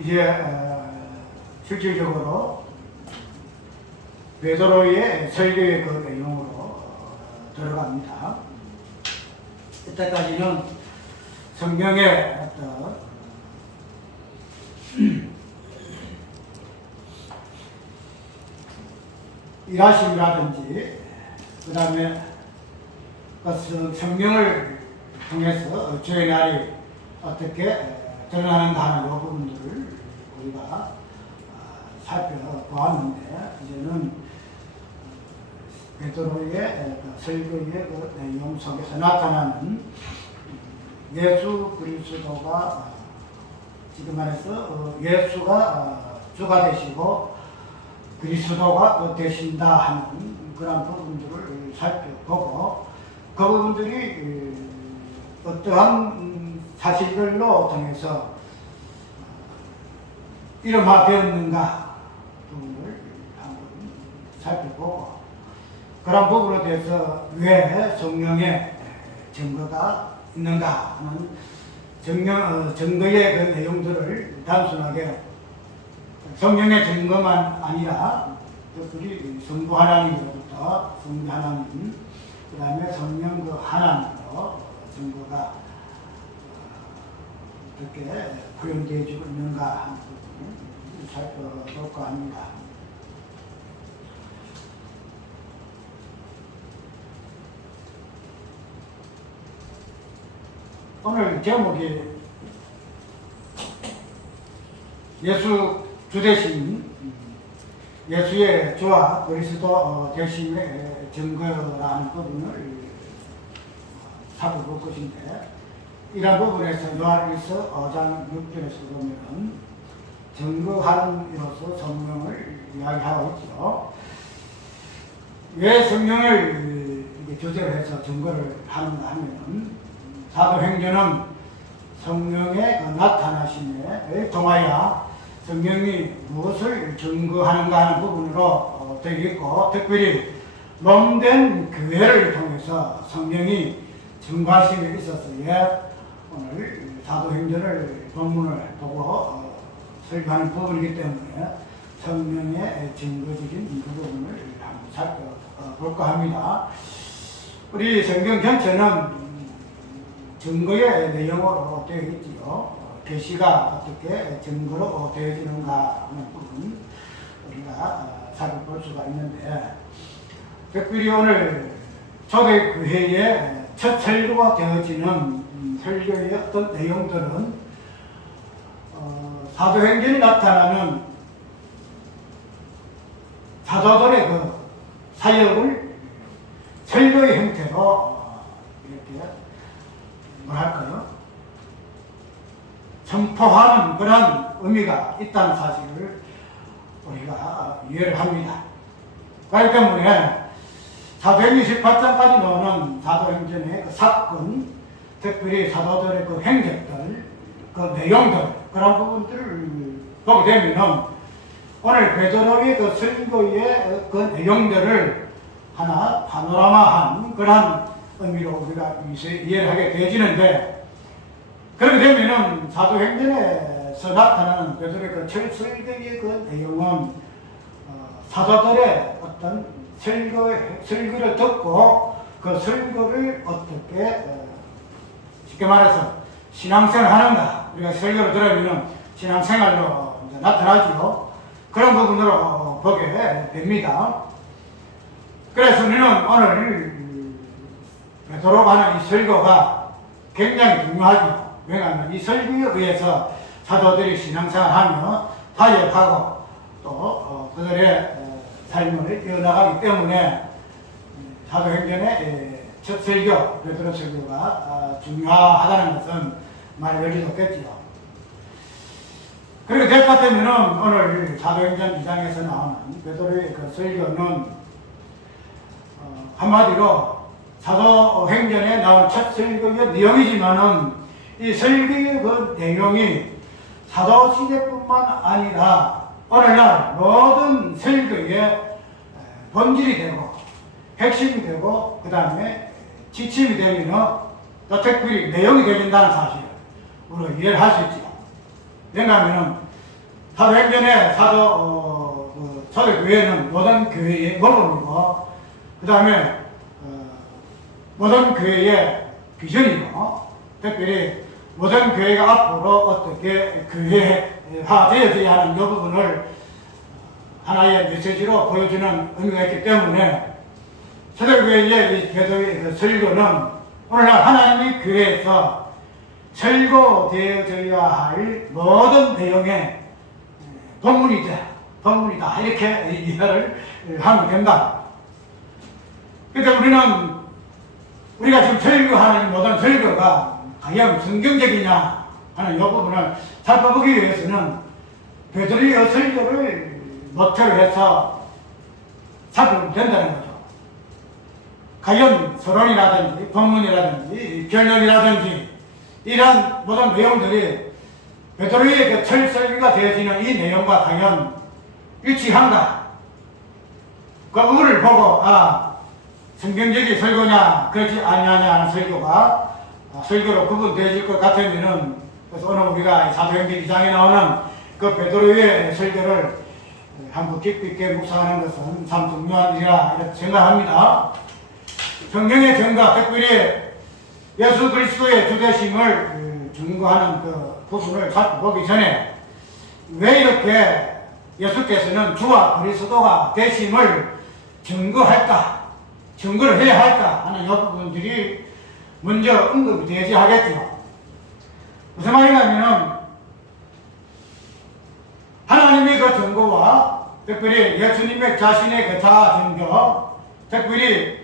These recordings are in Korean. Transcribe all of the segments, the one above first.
이제 실질적으로 베드로의 설교의 그 내용으로 들어갑니다. 이때까지는 성경의 어떤 일하심이라든지 그 다음에 성령을 통해서 주의 날이 어떻게 드러나는가 하는 이 부분들을 우리가 살펴보았는데, 이제는 베드로의 설교의 그 내용 속에서 나타나는 예수 그리스도가 지금 말해서 예수가 주가 되시고 그리스도가 되신다 하는 그런 부분들을 살펴보고, 그 부분들이 어떠한 사실들로 통해서 이름화되었는가 부분을 한번 살펴보고, 그런 부분에 대해서 왜 성령의 증거가 있는가 하는 증거의 그 내용들을 단순하게 성령의 증거만 아니라 특별히 성부 하나님으로부터 성부 하나님, 그 다음에 성령 그 하나님으로 증거가 어떻게 표현되어지고 있는가 하는 부분을 살펴볼까 합니다. 오늘 제목이 예수 주 되신, 예수의 주와 그리스도 되심의 증거라는 부분을 살펴볼 것인데, 이런 부분에서 요한일서 5장 6절에서 보면 증거하는 이로서 성령을 이야기하고 있죠. 왜 성령을 주제로 해서 증거를 하는가 하면, 사도행전은 성령의 나타나심에 통하여 성령이 무엇을 증거하는가 하는 부분으로 되어 있고, 특별히 몸된 교회를 통해서 성령이 증거하심에 있어서에 오늘 사도행전을 본문을 보고 설교하는 부분이기 때문에 성령의 증거적인 그 부분을 한번 살펴볼까 합니다. 우리 성경 전체는 증거의 내용으로 되어 있지요. 계시가 어떻게 증거로 되어지는가 하는 부분 우리가 살펴볼 수가 있는데, 특별히 오늘 초대교회의 첫 설교가 되어지는 설교의 어떤 내용들은 사도행전에 나타나는 사도들의 그 사역을 설교의 형태로 이렇게 뭐랄까요? 선포하는 그런 의미가 있다는 사실을 우리가 이해를 합니다. 그렇기 때문에 사도행전 18장까지 나오는 사도행전의 그 사건, 특별히 사도들의 그 행적들, 그 내용들, 그런 부분들을 보게 되면은 오늘 베드로의 그 설교의 그 내용들을 하나 파노라마한 그런 의미로 우리가 이해를 하게 되어지는데, 그렇게 되면은 사도행전에서 나타나는 베드로의 그 설교의 그 내용은 사도들의 어떤 설교를 듣고 그 설교를 어떻게 쉽게 말해서 신앙생활 하는가, 우리가 설교를 들으면 신앙생활로 나타나죠. 그런 부분으로 보게 됩니다. 그래서 우리는 오늘 베드로가 하는 이 설교가 굉장히 중요하죠. 왜냐하면 이 설교에 의해서 사도들이 신앙생활하며 타협하고 또 그들의 삶을 이어나가기 때문에 사도행전의 첫 설교, 베드로 설교가 중요하다는 것은 말이 열리 없겠지요. 그렇게 될 것 같으면 오늘 사도행전 2장에서 나오는 베드로의 그 설교는 한마디로 사도행전에 나온 첫 설교의 내용이지만은 이 설교의 그 내용이 사도시대뿐만 아니라 오늘날 모든 설교의 본질이 되고 핵심이 되고 그 다음에 지침이 되면 또 특별히 내용이 되어진다는 사실을 우리가 이해를 할 수 있죠. 왜냐하면 사도행전의 초대교회는 모든 교회의 모범이고, 그 다음에 모든 교회의 비전이고, 특별히 모든 교회가 앞으로 어떻게 교회화되어져야 하는 이 부분을 하나의 메시지로 보여주는 의미가 있기 때문에 초대교회의 이 베드로의 설교는 오늘날 하나님의 교회에서 설교되어져야 할 모든 내용의 본문이다 이렇게 이해를 하면 된다. 그러니까 우리가 지금 설교하는 모든 설교가 과연 성경적이냐 하는 이 부분을 살펴보기 위해서는 베드로의 설교를 모태로 해서 살펴보면 된다는 거죠. 과연 서론이라든지 본문이라든지 결론이라든지 이러한 모든 내용들이 베드로의 그 철설교가 되어지는 이 내용과 과연 일치한가? 그 부분을 보고 성경적인 설교냐 그렇지 아니하냐 하는 설교가 설교로 구분되어질 것 같으면은, 그래서 오늘 우리가 사도행전 2장에 나오는 그 베드로의 설교를 한번 깊이 있게 묵상하는 것은 참 중요한 일이라 이렇게 생각합니다. 성경의 증거, 특별히 예수 그리스도의 주되심을 증거하는 그 부분을 살펴보기 전에 왜 이렇게 예수께서는 주와 그리스도가 되심을 증거할까, 증거를 해야 할까 하는 이 부분들이 먼저 언급이 되어야 하겠죠. 무슨 말인가하면은 하나님의 그 증거와 특별히 예수님의 자신의 그 자아 증거, 특별히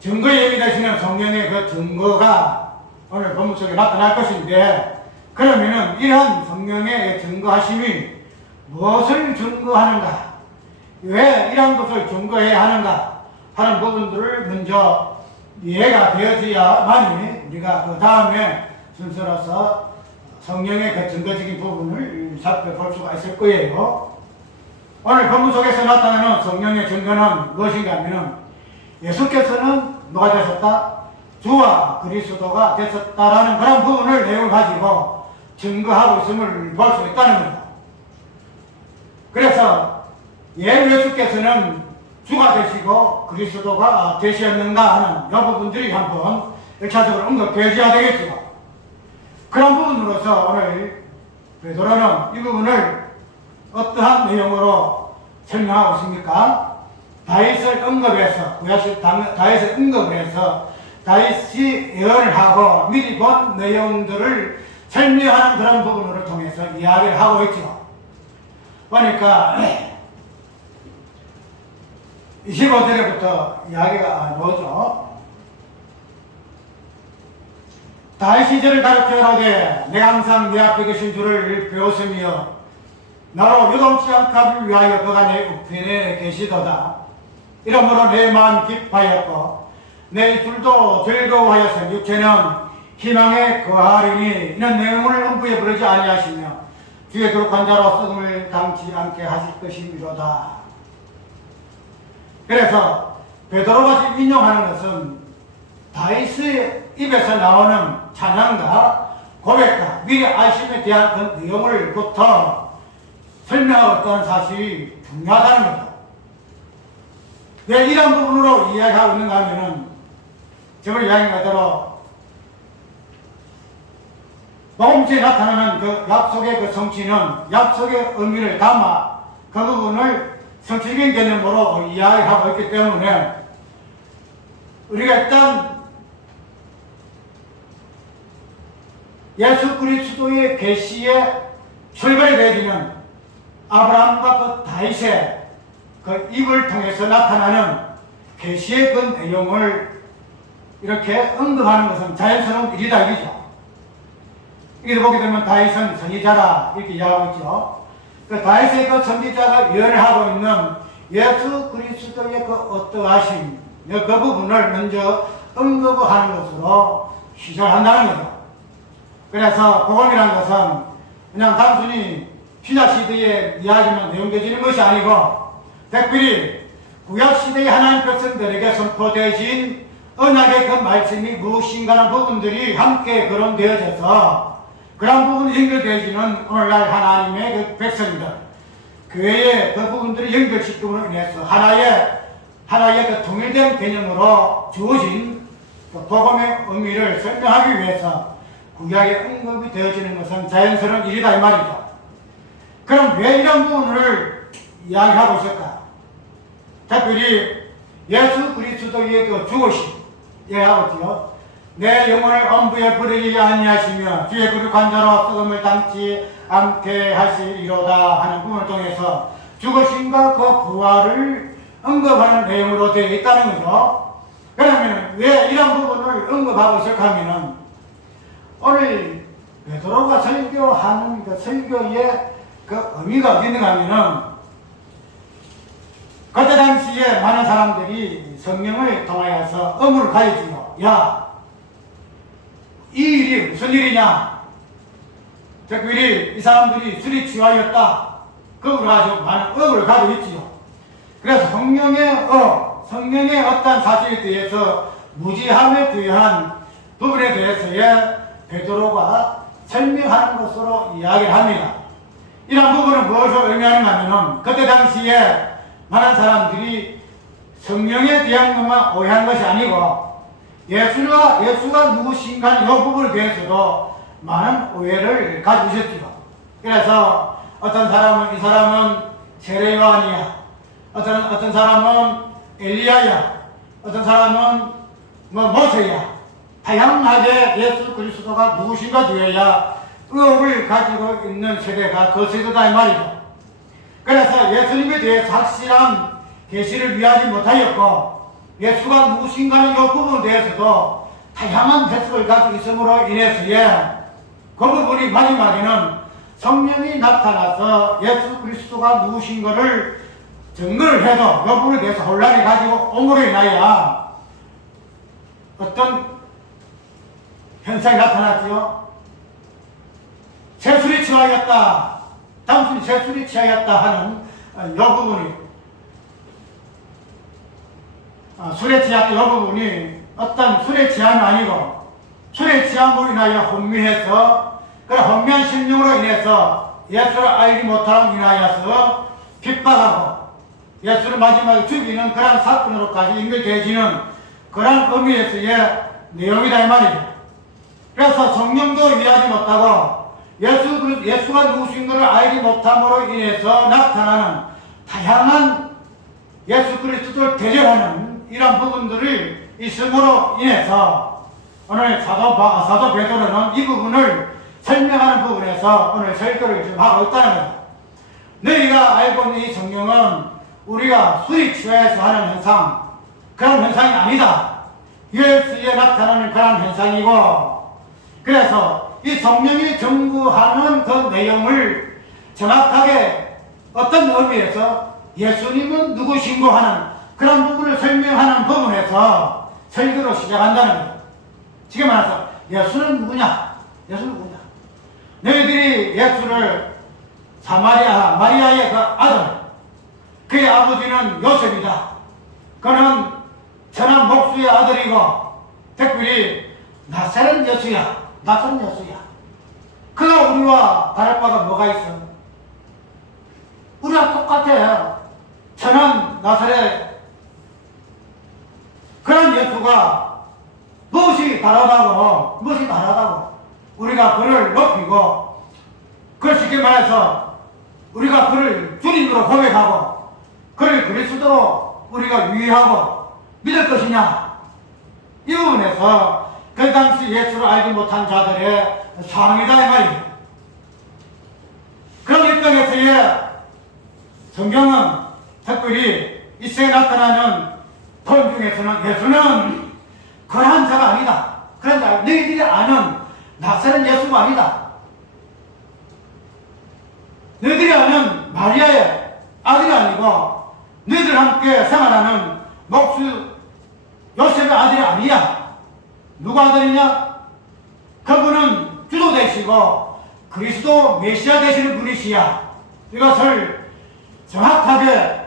증거에 예비되시는 성령의 그 증거가 오늘 본문 속에 나타날 것인데, 그러면은 이러한 성령의 증거하심이 무엇을 증거하는가, 왜 이러한 것을 증거해야 하는가 하는 부분들을 먼저 이해가 되어져야만이 우리가 그 다음에 순서로서 성령의 그 증거적인 부분을 살펴볼 수가 있을 거예요. 오늘 본문 속에서 나타나는 성령의 증거는 무엇인가 하면은 예수께서는 뭐가 되셨다? 주와 그리스도가 되셨다라는 그런 부분을 내용을 가지고 증거하고 있음을 볼 수 있다는 거죠. 그래서 예수께서는 주가 되시고 그리스도가 되셨는가 하는 이 부분들이 한번 1차적으로 언급되어야 되겠죠. 그런 부분으로서 오늘 베드로는 이 부분을 어떠한 내용으로 설명하고 있습니까? 다윗을 언급해서, 다윗을 언급을 해서 다윗이 예언을 하고 미리 본 내용들을 설명하는 그런 부분을 통해서 이야기를 하고 있죠. 보니까 25절부터 이야기가 나오죠. 다윗 시절을 가르쳐라되 내가 항상 내 앞에 계신 주를 배웠으며 나로 요동치 않게 위하여 그가 내 우편에 계시도다. 이러므로 내 마음 기뻐하였고 내 입술도 즐거워하여서 육체는 희망에 거하리니 이는 내용을 음부에 부르지 아니하시며 주의 거룩한 자로 썩음을 당치 않게 하실 것이미로다. 그래서 베드로가 지금 인용하는 것은 다윗의 입에서 나오는 찬양과 고백과 미리 아심에 대한 그 내용을부터 설명하고 있다는 사실이 중요하다는 거죠. 왜 이런 부분으로 이야기하고 있는가 하면은 저번에 이야기한 대로 복음서에 나타나는 그 약속의 그 성취는 약속의 의미를 담아 그 부분을 성취적인 개념으로 이야기하고 있기 때문에 우리가 일단 예수 그리스도의 계시의 출발이 되어지는 아브라함과 그 다윗의 그 입을 통해서 나타나는 계시의 그 내용을 이렇게 언급하는 것은 자연스러운 일이다 이죠. 이게 보게 되면 다윗은 선지자라 이렇게 이야기하고 있죠. 그 다윗의 그 선지자가 예언을 하고 있는 예수 그리스도의 그 어떠하심, 그 부분을 먼저 언급하는 것으로 시작한다는 거죠. 그래서 복음이라는 것은 그냥 단순히 신약시대의 이야기만 내용되어지는 것이 아니고 특별히 구약시대의 하나님 백성들에게 선포되어진 언약의 그 말씀이 무엇인가 하는 부분들이 함께 거론되어져서 그런 부분이 연결되어지는 오늘날 하나님의 그 백성들, 교회의 그 부분들이 연결시킴으로 인해서 하나의 그 통일된 개념으로 주어진 그 복음의 의미를 설명하기 위해서 구약에 언급이 되어지는 것은 자연스러운 일이다 이 말이죠. 그럼 왜 이런 부분을 이야기하고 있을까? 특별히 예수 그리스도의 그 죽으심 얘기하고 있지요. 내 영혼을 엄부에 버리지 아니하시며 주의 거룩한 자로 썩음을 당치 않게 하시리로다 하는 부분을 통해서 죽으심과 그 부활을 언급하는 내용으로 되어 있다는 거죠. 그러면 왜 이런 부분을 언급하고 있을까 하면은 오늘 베드로가 설교하는 그 설교의 그 의미가 어디 있는가 하면은 그때 당시에 많은 사람들이 성령을 통하여서 의문을 가지지요. 야, 이 일이 무슨 일이냐? 특별히 이 사람들이 술이 취하였다. 그걸 가지고 많은 의문을 가지고 있지요. 그래서 성령의 어떤 사실에 대해서 무지함에 대한 부분에 대해서의 베드로가 설명하는 것으로 이야기를 합니다. 이런 부분은 무엇을 의미하는가 하면은 그때 당시에 많은 사람들이 성령에 대한 것만 오해한 것이 아니고 예수가 누구신가 하는 이 부분에 대해서도 많은 오해를 가지고 있었죠. 그래서 어떤 사람은 이 사람은 세례 요한이야, 어떤 사람은 엘리야야, 어떤 사람은 모세야, 다양하게 예수 그리스도가 누구신가 되어야 의혹을 가지고 있는 세대가 그 세대다 이 말이죠. 그래서 예수님에 대해서 확실한 계시를 위하지 못하였고 예수가 누구신가 하는 이 부분에 대해서도 다양한 해석을 가지고 있음으로 인해서 그 부분이 마지막에는 성령이 나타나서 예수 그리스도가 누구신 것을 증거를 해도 그 부분에 대해서 혼란이 가지고 옴으로 인하여 어떤 현상이 나타났지요. 세술이 취하였다, 당신이 세술이 취하였다 하는 이 부분이 술에 취했다 이 부분이 어떤 술에 취함이 아니고 술에 취함으로 인하여 혼미해서 그 혼미한 심령으로 인해서 예수를 알지 못함으로 인하여서 핍박하고 예수를 마지막에 죽이는 그런 사건으로까지 연결되어지는 그런 의미에서의 내용이다 이 말이죠. 그래서 성령도 이해하지 못하고 예수가 누구신 것을 알지 못함으로 인해서 나타나는 다양한 예수 그리스도를 대적하는 이런 부분들이 있음으로 인해서 오늘 사도 베드로는 이 부분을 설명하는 부분에서 오늘 설교를 좀 하고 있다는 거예요. 너희가 알고 있는 이 성령은 우리가 술이 취해서 하는 현상, 그런 현상이 아니다. 예수에 나타나는 그런 현상이고, 그래서 이 성령이 전구하는 그 내용을 정확하게 어떤 의미에서 예수님은 누구신고 하는 그런 부분을 설명하는 부분에서 설교로 시작한다는 거예요. 지금 말해서 예수는 누구냐? 예수는 누구냐? 너희들이 예수를 마리아의 그 아들, 그의 아버지는 요셉이다. 그는 천한 목수의 아들이고 특별히 나사렛 예수야. 그가 우리와 다를 바가 뭐가 있어? 우리와 똑같아. 천한 나사렛. 그런 예수가 무엇이 다르다고 우리가 그를 높이고, 그걸 쉽게 말해서 우리가 그를 주님으로 고백하고 그를 그리스도로 우리가 위의하고 믿을 것이냐? 이 부분에서 그 당시 예수를 알지 못한 자들의 상황이다 이 말이에요. 그런 입장에서의 성경은 특별히 이 시대에 나타나는 돈 중에서는 예수는 그러한 자가 아니다. 그런 자, 너희들이 아는 나사렛 예수가 아니다. 너희들이 아는 마리아의 아들이 아니고 너희들 함께 생활하는 목수 요셉의 아들이 아니야. 누구 아들이냐? 그분은 주도 되시고 그리스도 메시아 되시는 분이시야. 이것을 정확하게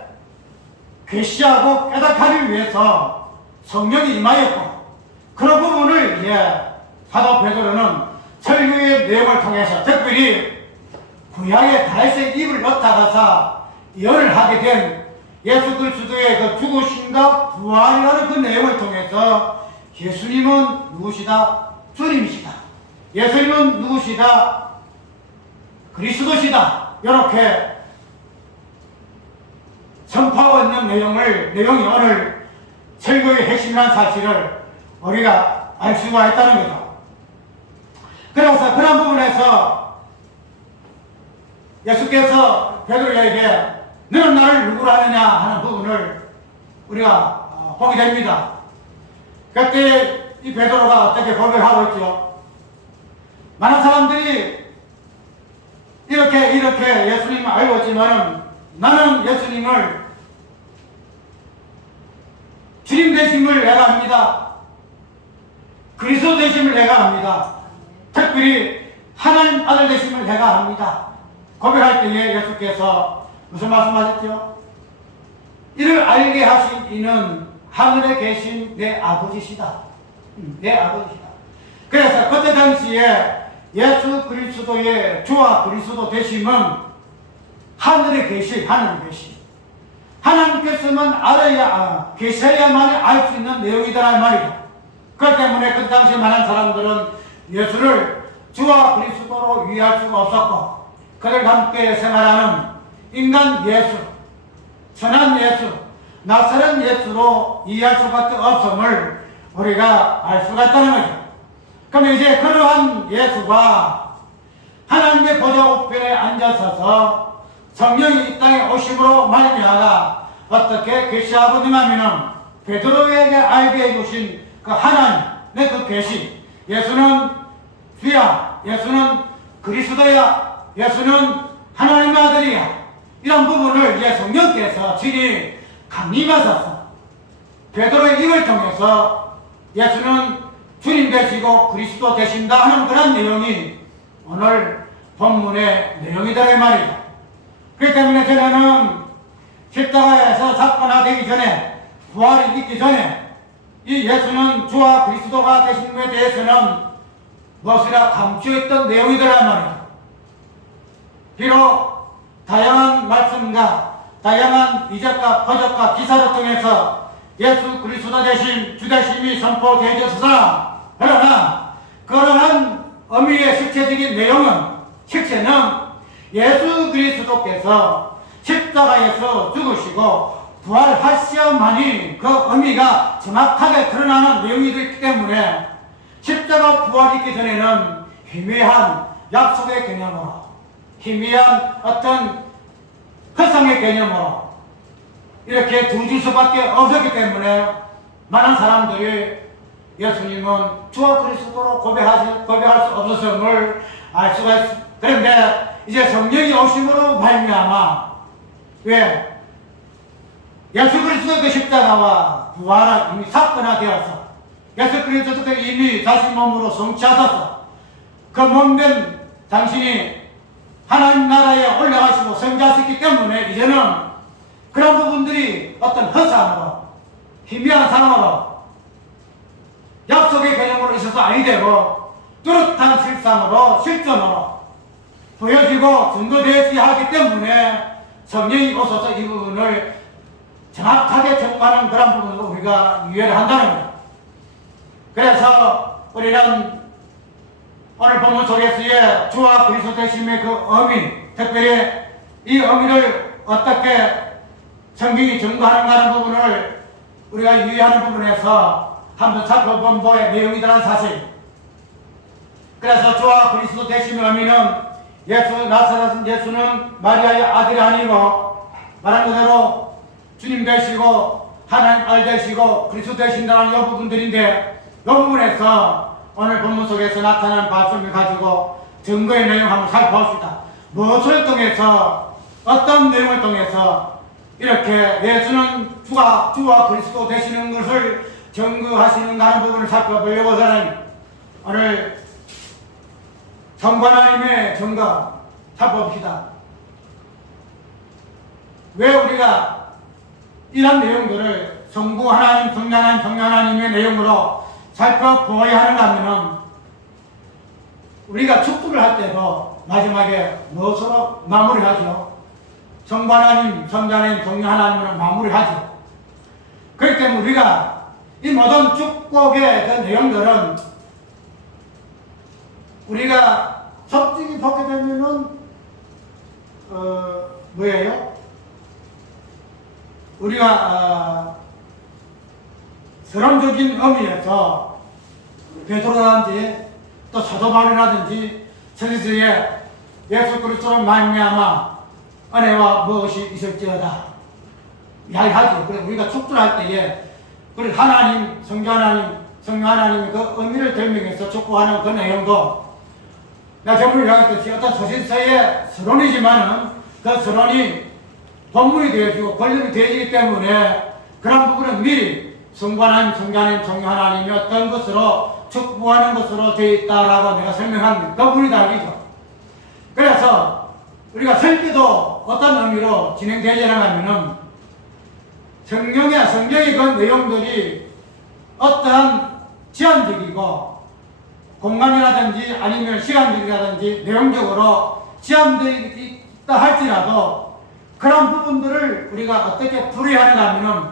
계시하고 깨닫기 위해서 성령이 임하였고, 그런 부분을 사도 베드로는 설교의 내용을 통해서 특별히 구약의 다윗의 입을 넣다가서 예언을 하게 된 예수 그리스도의 그 죽으심과 부활이라는 그 내용을 통해서 예수님은 누구시다? 주님이시다. 예수님은 누구시다? 그리스도시다. 이렇게 선포하고 있는 내용이 오늘 설교의 핵심이라는 사실을 우리가 알 수가 있다는 거죠. 그래서 그런 부분에서 예수께서 베드로에게 너는 나를 누구로 하느냐 하는 부분을 우리가 보게 됩니다. 그때 이 베드로가 어떻게 고백하고 있죠? 많은 사람들이 이렇게 예수님을 알고 있지만은 나는 예수님을 주님 되심을 내가 합니다. 그리스도 되심을 내가 합니다. 특별히 하나님 아들 되심을 내가 합니다. 고백할 때에 예수께서 무슨 말씀하셨죠? 이를 알게 하신 이는 하늘에 계신 내 아버지시다. 내 아버지시다. 그래서 그때 당시에 예수 그리스도의 주와 그리스도 되심은 하늘에 계신 하나님께서만 알아야 계셔야만 알 수 있는 내용이더란 말이죠. 그렇기 때문에 그 당시에 많은 사람들은 예수를 주와 그리스도로 이해할 수가 없었고 그들과 함께 생활하는 인간 예수, 선한 예수, 나사렛 예수로 이해할 수밖에 없음을 우리가 알 수가 있다는 거죠. 그럼 이제 그러한 예수가 하나님의 보좌 우편에 앉아서서 성령이 이 땅에 오심으로 말미암아 어떻게 계시하고 있냐면은 베드로에게 알게 해주신 그 하나님의 그 계시, 예수는 주야, 예수는 그리스도야, 예수는 하나님의 아들이야, 이런 부분을 이제 성령께서 친히 강림하셔서 베드로의 입을 통해서 예수는 주님 되시고 그리스도 되신다 하는 그런 내용이 오늘 본문의 내용이다 이 말이죠. 그렇기 때문에 저는 십자가에서 사건화되기 전에, 부활이 있기 전에 이 예수는 주와 그리스도가 되신 것에 대해서는 무엇이라 감추었던 내용이더라 말이죠. 비록 다양한 말씀과 다양한 이적과 표적과 기사를 통해서 예수 그리스도 대신 주 대심이 선포되어졌으나 그러나 그러한 의미의 실체적인 실체는 예수 그리스도께서 십자가에서 죽으시고 부활하셔야만이 그 의미가 정확하게 드러나는 내용이 있기 때문에 십자가 부활이 있기 전에는 희미한 약속의 개념으로, 희미한 어떤 허상의 개념으로 이렇게 두줄 수밖에 없었기 때문에 많은 사람들이 예수님은 주와 그리스도로 고백할 수 없었음을 알 수가 있습니다. 그런데 이제 성령이 오심으로 말미암아 왜? 예수 그리스도의 십자가와 부활은 이미 사건화되어서 예수 그리스도가 이미 자신 몸으로 성취하셔서 그 몸된 당신이 하나님 나라에 올라가시고 성자하셨기 때문에 이제는 그런 부분들이 어떤 허상으로, 희미한 상으로, 약속의 개념으로 있어서 아니 되고 뚜렷한 실상으로, 실존으로 보여지고 증거되어야 하기 때문에 성령이 오셔서 이 부분을 정확하게 정하는 그런 부분으로 우리가 이해를 한다는 거예요. 그래서 우리는 오늘 본문 속에서의 주와 그리스도 되심의 그 의미, 특별히 이 의미를 어떻게 성경이 증거하는가 하는 부분을 우리가 이해하는 부분에서 한번 살펴본 바의 내용이라는 사실. 그래서 주와 그리스도 되심의 의미는 나사렛 예수는 마리아의 아들이 아니고 말한 그대로 주님 되시고 하나님 아들 되시고 그리스도 되신다는 이 부분들인데 이 부분에서 오늘 본문 속에서 나타난 말씀을 가지고 증거의 내용 한번 살펴봅시다. 무엇을 통해서, 어떤 내용을 통해서 이렇게 예수는 주와 그리스도 되시는 것을 증거하시는가 하는 부분을 살펴보려고 저는 오늘 성부 하나님의 증거 살펴봅시다. 왜 우리가 이런 내용들을 성부 하나님, 성령, 성령 하나님의 내용으로 살펴보아야 하는가 하면 우리가 축구를 할 때도 마지막에 무엇으로 마무리하죠? 성부 하나님, 성자 하나님, 성령 하나님으로 마무리하죠. 그렇기 때문에 우리가 이 모든 축복의 그 내용들은 우리가 솔직히 보게 되면은 뭐예요? 우리가 서론적인 의미에서 베드로라든지 또 사도 바울이라든지 서기서에 예수 그리스도로 말미암아 은혜와 무엇이 있을지어다 이야기하죠. 그래서 우리가 축도를 할 때에 그리고 하나님, 성자 하나님, 성령 하나님의 그 의미를 설명해서 축복하는 그 내용도 내가 전문을 이야기했듯이 어떤 서신서의 서론이지만은 그 서론이 본문이 되어지고 권력이 되어지기 때문에 그런 부분은 미리 성부 하나님, 성자 하나님, 성령 하나님이 어떤 것으로 축복하는 것으로 되어 있다라고 내가 설명한 그 부분이 다르죠. 그래서 우리가 설교도 어떤 의미로 진행되어야 하냐면은 성경의 그 내용들이 어떠한 제한적이고 공간이라든지 아니면 시간적이라든지 내용적으로 제한되어 있다 할지라도 그런 부분들을 우리가 어떻게 풀이하는가 하면은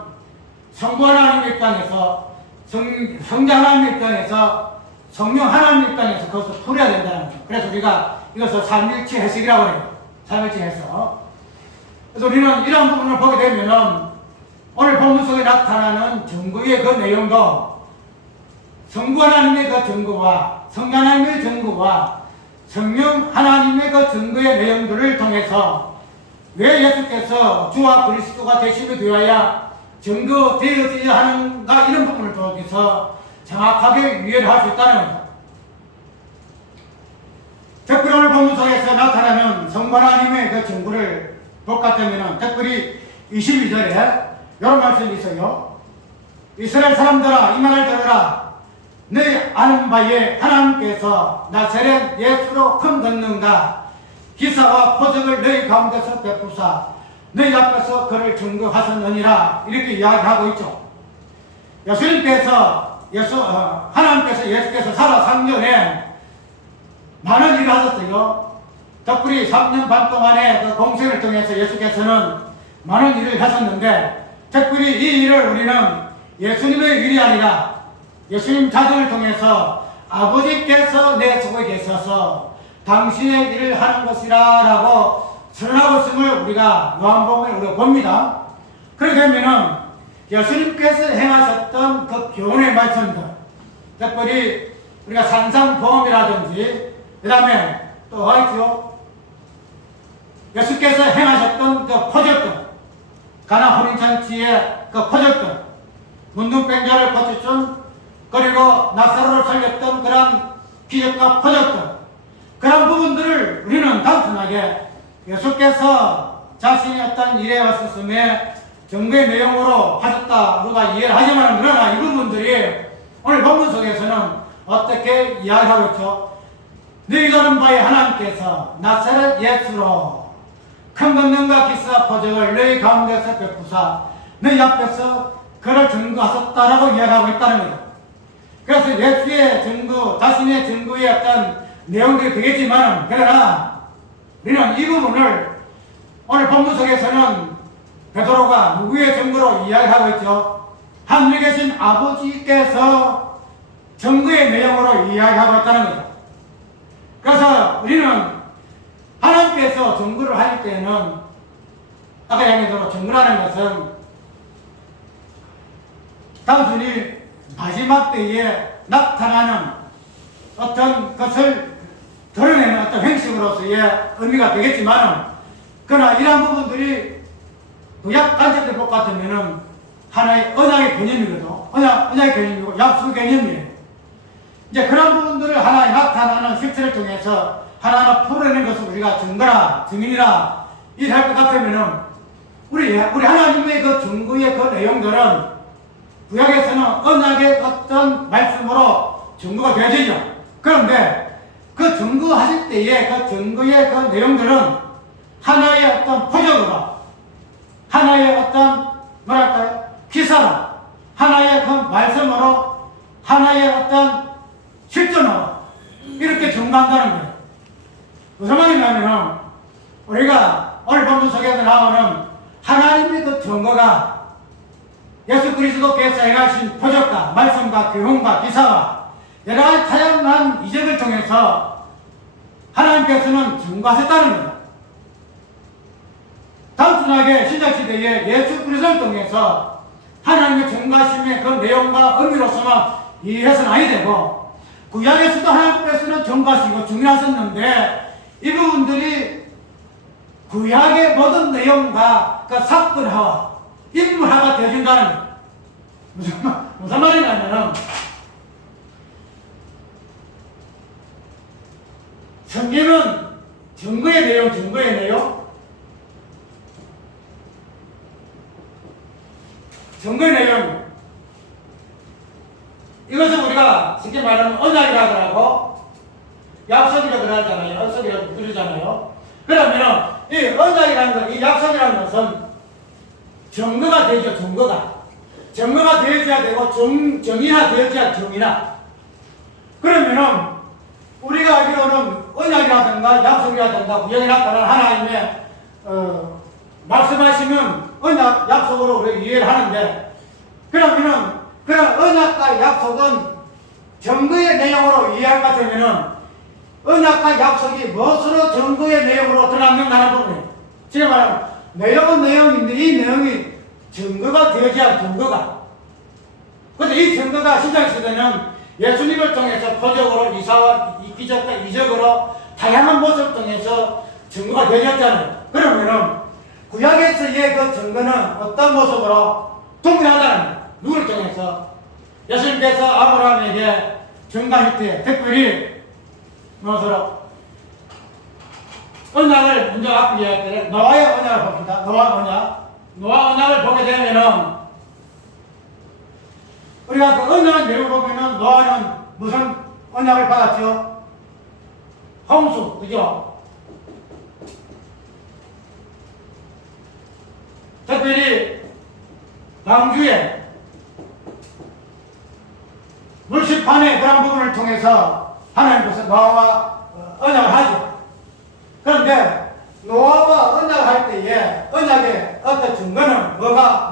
성부 하나님의 입장에서 성자 하나님의 입장에서 성령 하나님의 입장에서 그것을 풀어야 된다는 거죠. 그래서 우리가 이것을 삼일체 해석이라고 해요. 삼일체 해석. 그래서 우리는 이런 부분을 보게 되면은 오늘 본문 속에 나타나는 증거의 그 내용도 성부 하나님의 그 증거와 성자 하나님의 증거와 성령 하나님의 그 증거의 내용들을 통해서 왜 예수께서 주와 그리스도가 되심에 대하여 증거되어져야 하는가 이런 부분을 통해서 정확하게 이해를 할 수 있다는 겁니다. 특별히 오늘 본문 속에서 나타나는 성부 하나님의 그 증거를 볼 것 같으면 특별히 22절에 이런 말씀이 있어요. 이스라엘 사람들아 이 말을 들으라. 너희 아는 바에 하나님께서 나사렛 예수로 큰 권능과 기사와 표적을 너희 가운데서 베푸사 너희 앞에서 그를 증거하셨느니라 이렇게 이야기하고 있죠. 하나님께서 예수께서 살아 3년에 많은 일을 하셨어요. 특별히 3년 반 동안의 그 공생을 통해서 예수께서는 많은 일을 하셨는데 특별히 이 일을 우리는 예수님의 일이 아니라 예수님 자신을 통해서 아버지께서 내 속에 계셔서 당신의 일을 하는 것이라 라고 선언하고 있음을 우리가 요한복음에 우리가 봅니다. 그렇게 되면은 예수님께서 행하셨던 그 교훈의 말씀들 특별히 우리가 산상보험이라든지 그 다음에 또 어디죠? 예수께서 행하셨던 그 표적들 가나 혼인잔치의 그 표적들 문둥병자를 고쳐준 그리고 나사로를 살렸던 그런 기적과 표적들 그런 부분들을 우리는 단순하게 예수께서 자신의 어떤 일에 왔었음에 정부의 내용으로 하셨다 우리가 이해를 하지만 그러나 이 부분들이 오늘 본문 속에서는 어떻게 이야기하고 있죠? 너희가 아는 바에 하나님께서 나사렛 예수로 큰 권능과 기사와 표적을 너희 가운데서 베푸사 너희 앞에서 그를 증거하셨다라고 이야기하고 있다는 거죠. 그래서 예수의 증거, 자신의 증거의 어떤 내용들이 되겠지만 그러나 우리는 이 부분을 오늘 본문 속에서는 베드로가 누구의 증거로 이야기하고 있죠? 하늘에 계신 아버지께서 증거의 내용으로 이야기하고 있다는 거죠. 그래서 우리는 하나님께서 증거를 할 때는 아까 얘기한 증거라는 것은 단순히 마지막 때에 나타나는 어떤 것을 드러내는 어떤 행식으로서의 의미가 되겠지만 그러나 이러한 부분들이 구약 관점에서 볼 것 같으면 하나의 언약의 개념이거든. 언약의 개념이고 약속 개념이에요. 이제 그런 부분들을 하나의 나타나는 실체를 통해서 하나하나 풀어내는 것을 우리가 증거라, 증인이라 이렇게 할 것 같으면은 우리 하나님의 그 증거의 그 내용들은 구약에서는 언약의 어떤 말씀으로 증거가 되어지죠. 그런데 그 증거하실 때에 그 증거의 그 내용들은 하나의 어떤 표적으로 하나의 어떤 뭐랄까요? 기사로 하나의 그 말씀으로 하나의 어떤 실전으로 이렇게 증거한다는 오늘 본문 속에서 나오는 하나님의 그 증거가 예수 그리스도께서 행하신 표적과 말씀과 교훈과 기사와 여러 가지 다양한 이적을 통해서 하나님께서는 증거하셨다는 거예요. 단순하게 신약시대에 예수 그리스도를 통해서 하나님의 증거하심의 그 내용과 의미로서만 이해해서는 아니 되고, 구약에서도 하나님께서는 증거하시고 증명하셨는데 이 부분들이 구약의 모든 내용과 그 사건화와 인물화가 되어진다는 거예요. 무슨 말이냐면은 성경은 증거의 내용, 증거의 내용. 이것은 우리가 쉽게 말하면 언약이라 하더라고, 약속이라 그러잖아요. 약속이라 그러잖아요. 그러면 이 언약이라는 것, 이 약속이라는 것은 증거가 되죠. 증거가 되어져야 되고 정의가 되어져야 정의나. 그러면은 우리가 알기로는 언약이라든가 약속이라든가 구약에 나타난 하나님의 말씀하시는 언약, 약속으로 우리가 이해를 하는데, 그러면은 그런 언약과 약속은 증거의 내용으로 이해할 것 같으면은 언약과 약속이 무엇으로 증거의 내용으로 드러난다는 부분이에요. 지금 말하면 내용은 내용인데 이 내용이 증거가 되어져야 증거가. 그런데 이 증거가 신약시대는 예수님을 통해서 표적으로 이사와 기적과 이적으로 다양한 모습을 통해서 증거가 되어졌잖아요. 그러면은 구약에서의 그 증거는 어떤 모습으로 동일하다는 거예요. 누구를 통해서? 예수님께서 아브라함에게 증거할 때 특별히 무엇으로? 언약을 먼저 앞으로 이야기할 때 노아의 언약을 봅시다. 노아 언약을 보게 되면은 우리가 그 언약을 내려보면은 노아는 무슨 언약을 받았죠? 홍수, 그죠? 특별히 방주에 물심판의 그런 부분을 통해서 하나님께서 노아와 언약을 하죠. 그런데 노아와 언약을 할 때에 언약의 어떤 증거는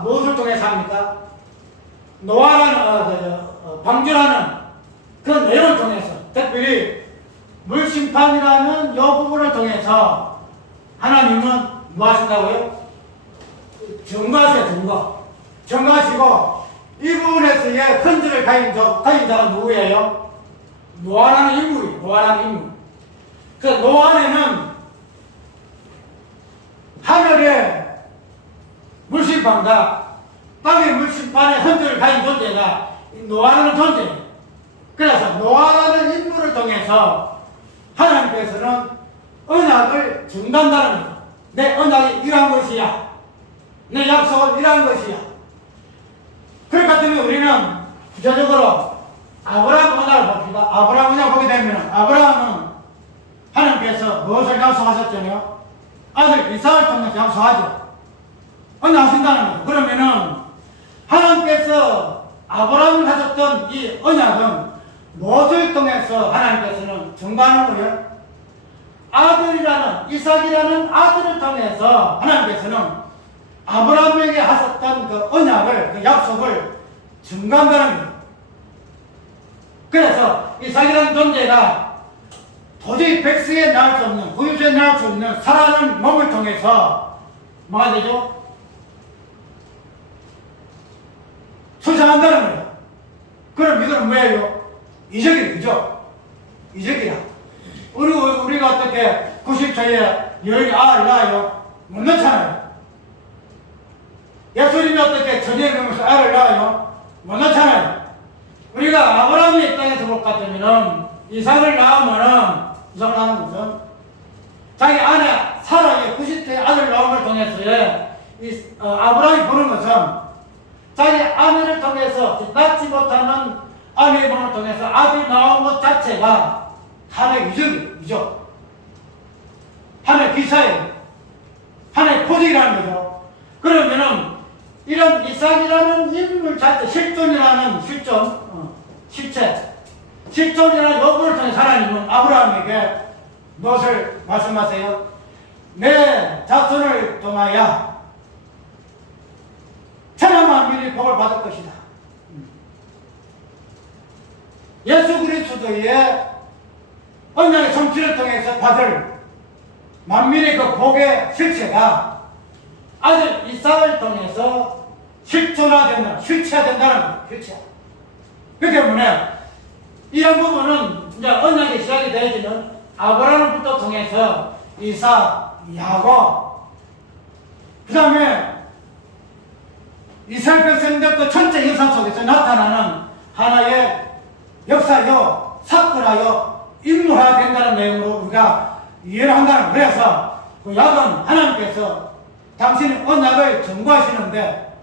무엇을 통해서 합니까? 노아라는 방주라는 그 내용을 통해서, 특별히 물심판이라는 이 부분을 통해서 하나님은 뭐 하신다고요? 증거하세요. 증거하시고 이 부분에서의 흔적을 가진 자가 누구예요? 노아라는 인물이에요. 그 노아에는 하늘의 물심판과 땅의 물심판의 흔적을 가진 존재가 노아라는 존재예요. 그래서 노아라는 인물을 통해서 하나님께서는 언약을 증거한다는 거예요. 내 언약이 이러한 것이야. 내 약속은 이러한 것이야. 그러니까 때문에 우리는 구체적으로 아브라함 언약을 봅시다. 아브라함 언약을 보게 되면 아브라함은 하나님께서 무엇을 약속하셨잖아요? 아들 이삭을 통해서 약속하죠. 언약하신다는 거죠. 그러면은 하나님께서 아브라함을 하셨던 이 언약은 무엇을 통해서 하나님께서는 증거하는 거예요? 아들이라는, 이삭이라는 아들을 통해서 하나님께서는 아브라함에게 하셨던 그 언약을, 그 약속을 증거한다는 거예요. 그래서 이삭이라는 존재가 도저히 백성에 나올 수 없는, 구유수에 나올 수 없는 살아있는 몸을 통해서 뭐가 되죠? 수상한다는 거예요. 그럼 이거는 뭐예요? 이적이죠. 이적이야. 우리가 어떻게 90세에 여인이 아를 낳아요? 못 낳잖아요. 예수님이 어떻게 전에 명에서 아를 낳아요? 못 낳잖아요. 우리가 아브라함의 입장에서 볼 것 같으면은 이삭을 낳으면은, 이삭을 낳는 것은 자기 아내 사라의 90세의 아들 낳음을 통해서 아브라함이 보는 것은 자기 아내를 통해서 낳지 못하는 아내의 몸을 통해서 아들이 나온 것 자체가 하나의 이적이죠. 하나의 기사예요. 하나의 포직이라는 거죠. 그러면은 이런 이삭이라는 인물 자체, 실존이라는 실존이라는 요구를 통해 하나님은 아브라함에게 무엇을 말씀하세요? 내 자손을 통하여 천하 만민이 복을 받을 것이다. 예수 그리스도의 언약의 성취를 통해서 받을 만민의 그 복의 실체가 아들 이삭을 통해서 실체화된다는 거예요. 실체. 그렇기 때문에 이런 부분은 이제 언약의 시작이 되어지는 아브라함부터 통해서 이삭, 야곱, 그 다음에 이스라엘 백성들 그 전체 역사 속에서 나타나는 하나의 역사요, 사건하여 인물화 된다는 내용으로 우리가 이해를 한다는 거예요. 그래서 그 약은 하나님께서 당신의 언약을 증거하시는데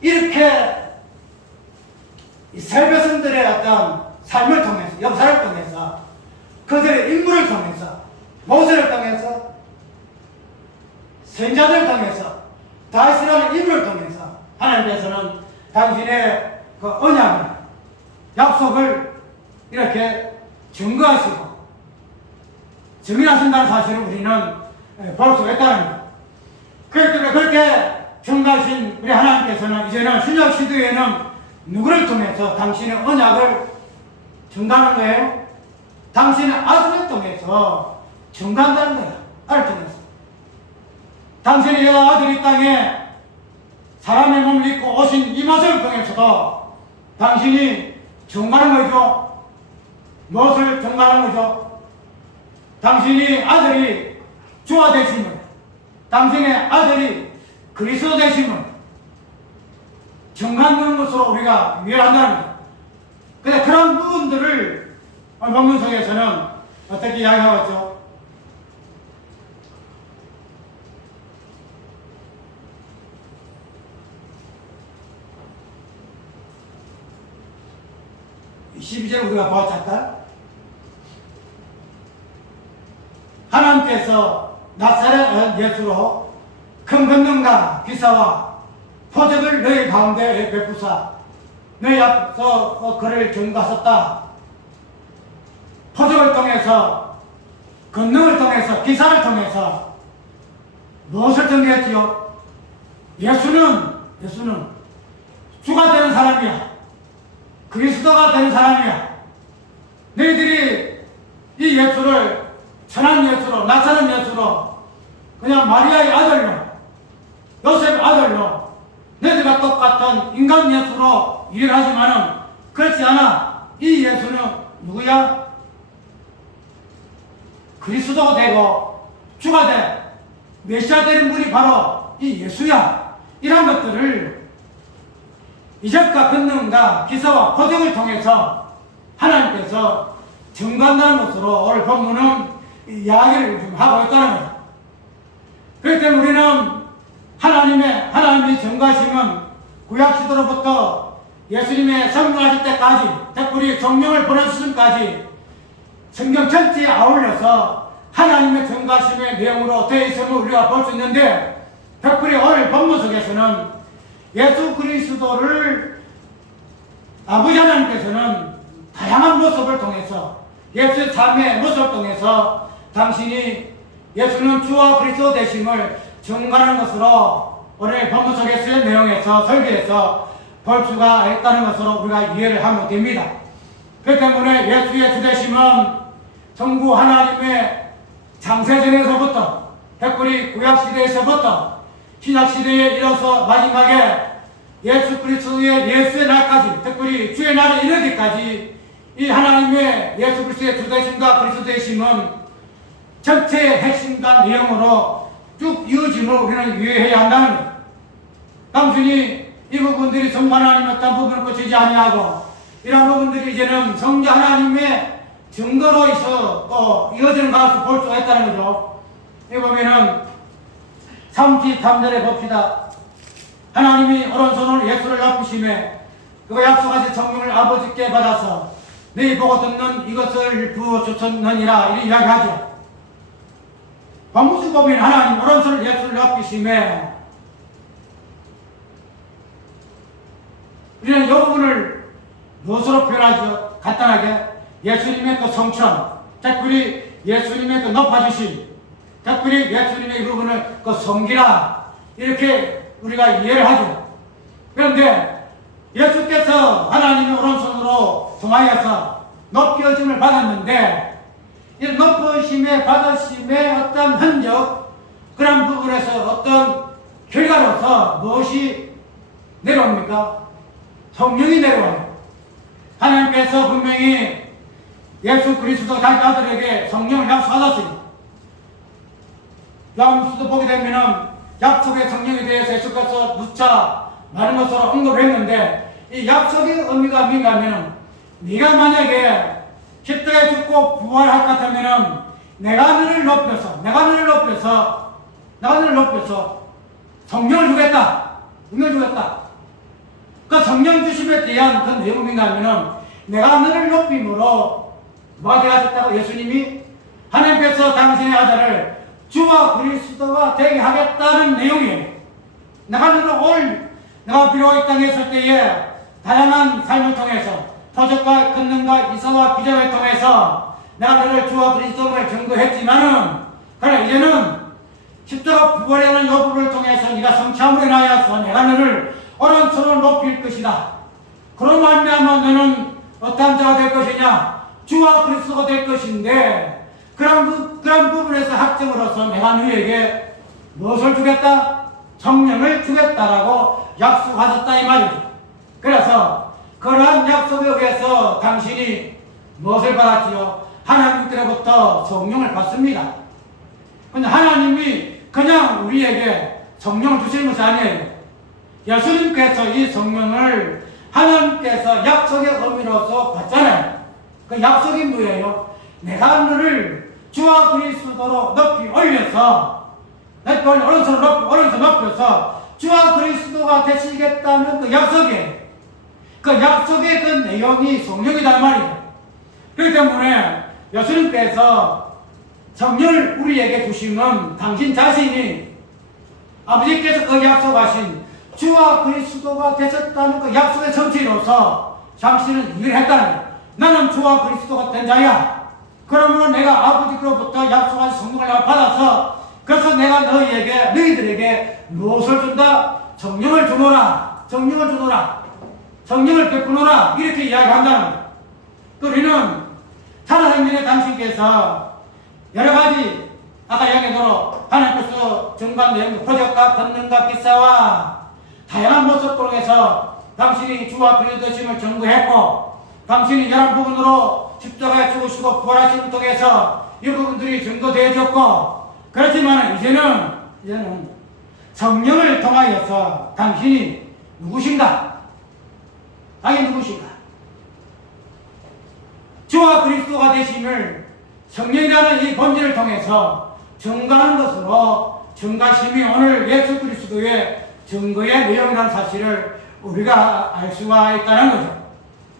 이렇게 이스라엘 백성들의 어떤 삶을 통해서, 역사를 통해서, 그들의 인물을 통해서, 모세를 통해서, 선자들을 통해서, 다윗이라는 인물을 통해서 하나님께서는 당신의 그 언약을, 약속을 이렇게 증거하시고 증인하신다는 사실을 우리는 볼 수 있다는 거예요. 그렇기 때문에 그렇게 증거하신 우리 하나님께서는 이제는 신약 시대에는 누구를 통해서 당신의 언약을 증거하는 거예요? 당신의 아들을 통해서 증거한다는 거예요. 아들을 통해서. 당신의 아들이 땅에 사람의 몸을 입고 오신 이 모습을 통해서도 당신이 증거하는 거죠. 무엇을 증거하는 거죠? 당신이 아들이 주가 되심을, 당신의 아들이 그리스도 되심을 증거하는 것으로 우리가 이해한다는 거예요. 근데 그런 부분들을 본문 속에서는 어떻게 이야기하고 있죠? 이 12절 우리가 보았잖아요. 하나님께서 나사렛 예수로 큰 권능과 기사와 표적을 너희 가운데 베푸사 너희 앞서 그를 증거하셨다. 표적을 통해서, 권능을 통해서, 기사를 통해서 무엇을 증거했지요? 예수는 주가 되는 사람이야. 그리스도가 되는 사람이야. 너희들이 이 예수를 천한 예수로, 나사렛 예수로, 그냥 마리아의 아들로, 요셉의 아들로, 너희들과 똑같은 인간 예수로 이해를 하지만은 그렇지 않아. 이 예수는 누구야? 그리스도가 되고 주가 돼 메시아 되는 분이 바로 이 예수야. 이런 것들을 이적과 권능과 기사와 표적을 통해서 하나님께서 증거한다는 것으로 오늘 본문은 이야기를 좀 하고 있다는 거예요. 그렇기 때문에 우리는 하나님이 증거하시면 구약 시대로부터 예수님의 성령하실 때까지, 특별히 성령을 보내주심까지 성경 전체에 아울러서 하나님의 증거하심의 내용으로 되어 있음을 우리가 볼 수 있는데, 특별히 오늘 본문 속에서는 예수 그리스도를 아버지 하나님께서는 다양한 모습을 통해서, 예수의 삶의 모습을 통해서 당신이 예수는 주와 그리스도 되심을 증거하는 것으로 오늘 본문 속에서의 내용에서 설교에서 볼 수가 있다는 것으로 우리가 이해를 하면 됩니다. 그렇기 때문에 예수의 주되심은 정부 하나님의 창세전에서부터, 특별히 구약시대에서부터 신약시대에 이르러서 마지막에 예수 그리스도의 예수의 날까지, 특별히 주의 날에 이르기까지 이 하나님의 예수 그리스도의 주되심과 그리스도 되심은 전체의 핵심과 내용으로 쭉 이어짐을 우리는 이해해야 한다는 것. 당신이 이 부분들이 성부 하나님의 어떤 부분을 고치지 아니하고 이런 부분들이 이제는 성자 하나님의 증거로 있어 이어지는 것을 볼 수가 있다는 거죠. 여기 보면은 33절에 봅시다. 하나님이 오른손으로 예수를 높이심에 그가 약속하신 성령을 아버지께 받아서 너희 보고 듣는 이것을 부어 주셨느니라 이렇게 이야기하죠. 본문을 보면 하나님 오른손을 예수를 높이심에, 우리는 이 부분을 무엇으로 표현하죠? 간단하게 예수님의 그 성천, 특별히 예수님의 그 높아주심, 특별히 예수님의 이 부분을 그 성기라 이렇게 우리가 이해를 하죠. 그런데 예수께서 하나님의 오른손으로 통하여서 높여짐을 받았는데 이 높으심에 받으심의 어떤 흔적 그런 부분에서 어떤 결과로서 무엇이 내려옵니까? 성령이 내려와요. 하나님께서 분명히 예수 그리스도 자기 아들에게 성령을 약속하셨어요. 요한복음도 보게 되면은 약속의 성령에 대해서 예수께서 누차 많은 것으로 언급을 했는데 이 약속의 의미가 뭔가 하면은 네가 만약에 십자가에 죽고 부활할 것 같으면은 내가 너를 높여서 성령을 주겠다. 성령을 주겠다. 그 성령 주심에 대한 그 내용이 뭔가 하면은 내가 너를 높임으로 뭐가 되었다고 예수님이 하나님께서 당신의 아들을 주와 그리스도가 되게 하겠다는 내용이에요. 내가 비록 이 땅에 있을 때에 다양한 삶을 통해서 표적과 권능과 이사와 기적을 통해서 내가 너를 주와 그리스도를 증거했지만은 그래 이제는 십자가 부활이라는 요구를 통해서 네가 성취함으로 인하여서 내가 너를 오른손으로 높일 것이다. 그런 말미암아 너는 어떠한 자가 될 것이냐? 주와 그리스도가 될 것인데 그런 부분에서 학점으로서 내가 너희에게 무엇을 주겠다? 성령을 주겠다라고 약속하셨다 이 말이죠. 그래서 그러한 약속에 의해서 당신이 무엇을 받았지요? 하나님께로부터 성령을 받습니다. 근데 하나님이 그냥 우리에게 성령을 주시는 것이 아니에요. 예수님께서 이 성령을 하나님께서 약속의 의미로서 받잖아요. 그 약속이 뭐예요? 내가 너를 주와 그리스도로 높이 올려서 오른손 높여서 주와 그리스도가 되시겠다는 그 약속이에요. 그 약속의 그 내용이 성령이란 말이에요. 그렇기 때문에 예수님께서 성령을 우리에게 주시면 당신 자신이 아버지께서 그 약속하신 주와 그리스도가 되셨다는 그 약속의 성취로서 당신은 일을 했다는 거예요. 나는 주와 그리스도가 된 자야. 그러므로 내가 아버지로부터 약속한 성령을 받아서 그래서 내가 너희들에게 무엇을 준다? 성령을 주노라. 성령을 베푸노라. 이렇게 이야기한다는 거예요. 우리는 살아생전에 당신께서 여러 가지 아까 이야기대로 하나님께서 정관 내용 표적과 권능과 기사와 다양한 모습 통해서 당신이 주와 그리스도 되심을 증거했고 당신이 여러 부분으로 십자가에 죽으시고 부활하심을 통해서 이 부분들이 증거되어졌고 그렇지만 이제는 성령을 통하여서 당신이 누구신가? 당신이 누구신가? 주와 그리스도가 되심을 성령이라는 이 본질을 통해서 증거하는 것으로 증가심이 오늘 예수 그리스도의 증거의 내용이라는 사실을 우리가 알 수가 있다는 거죠.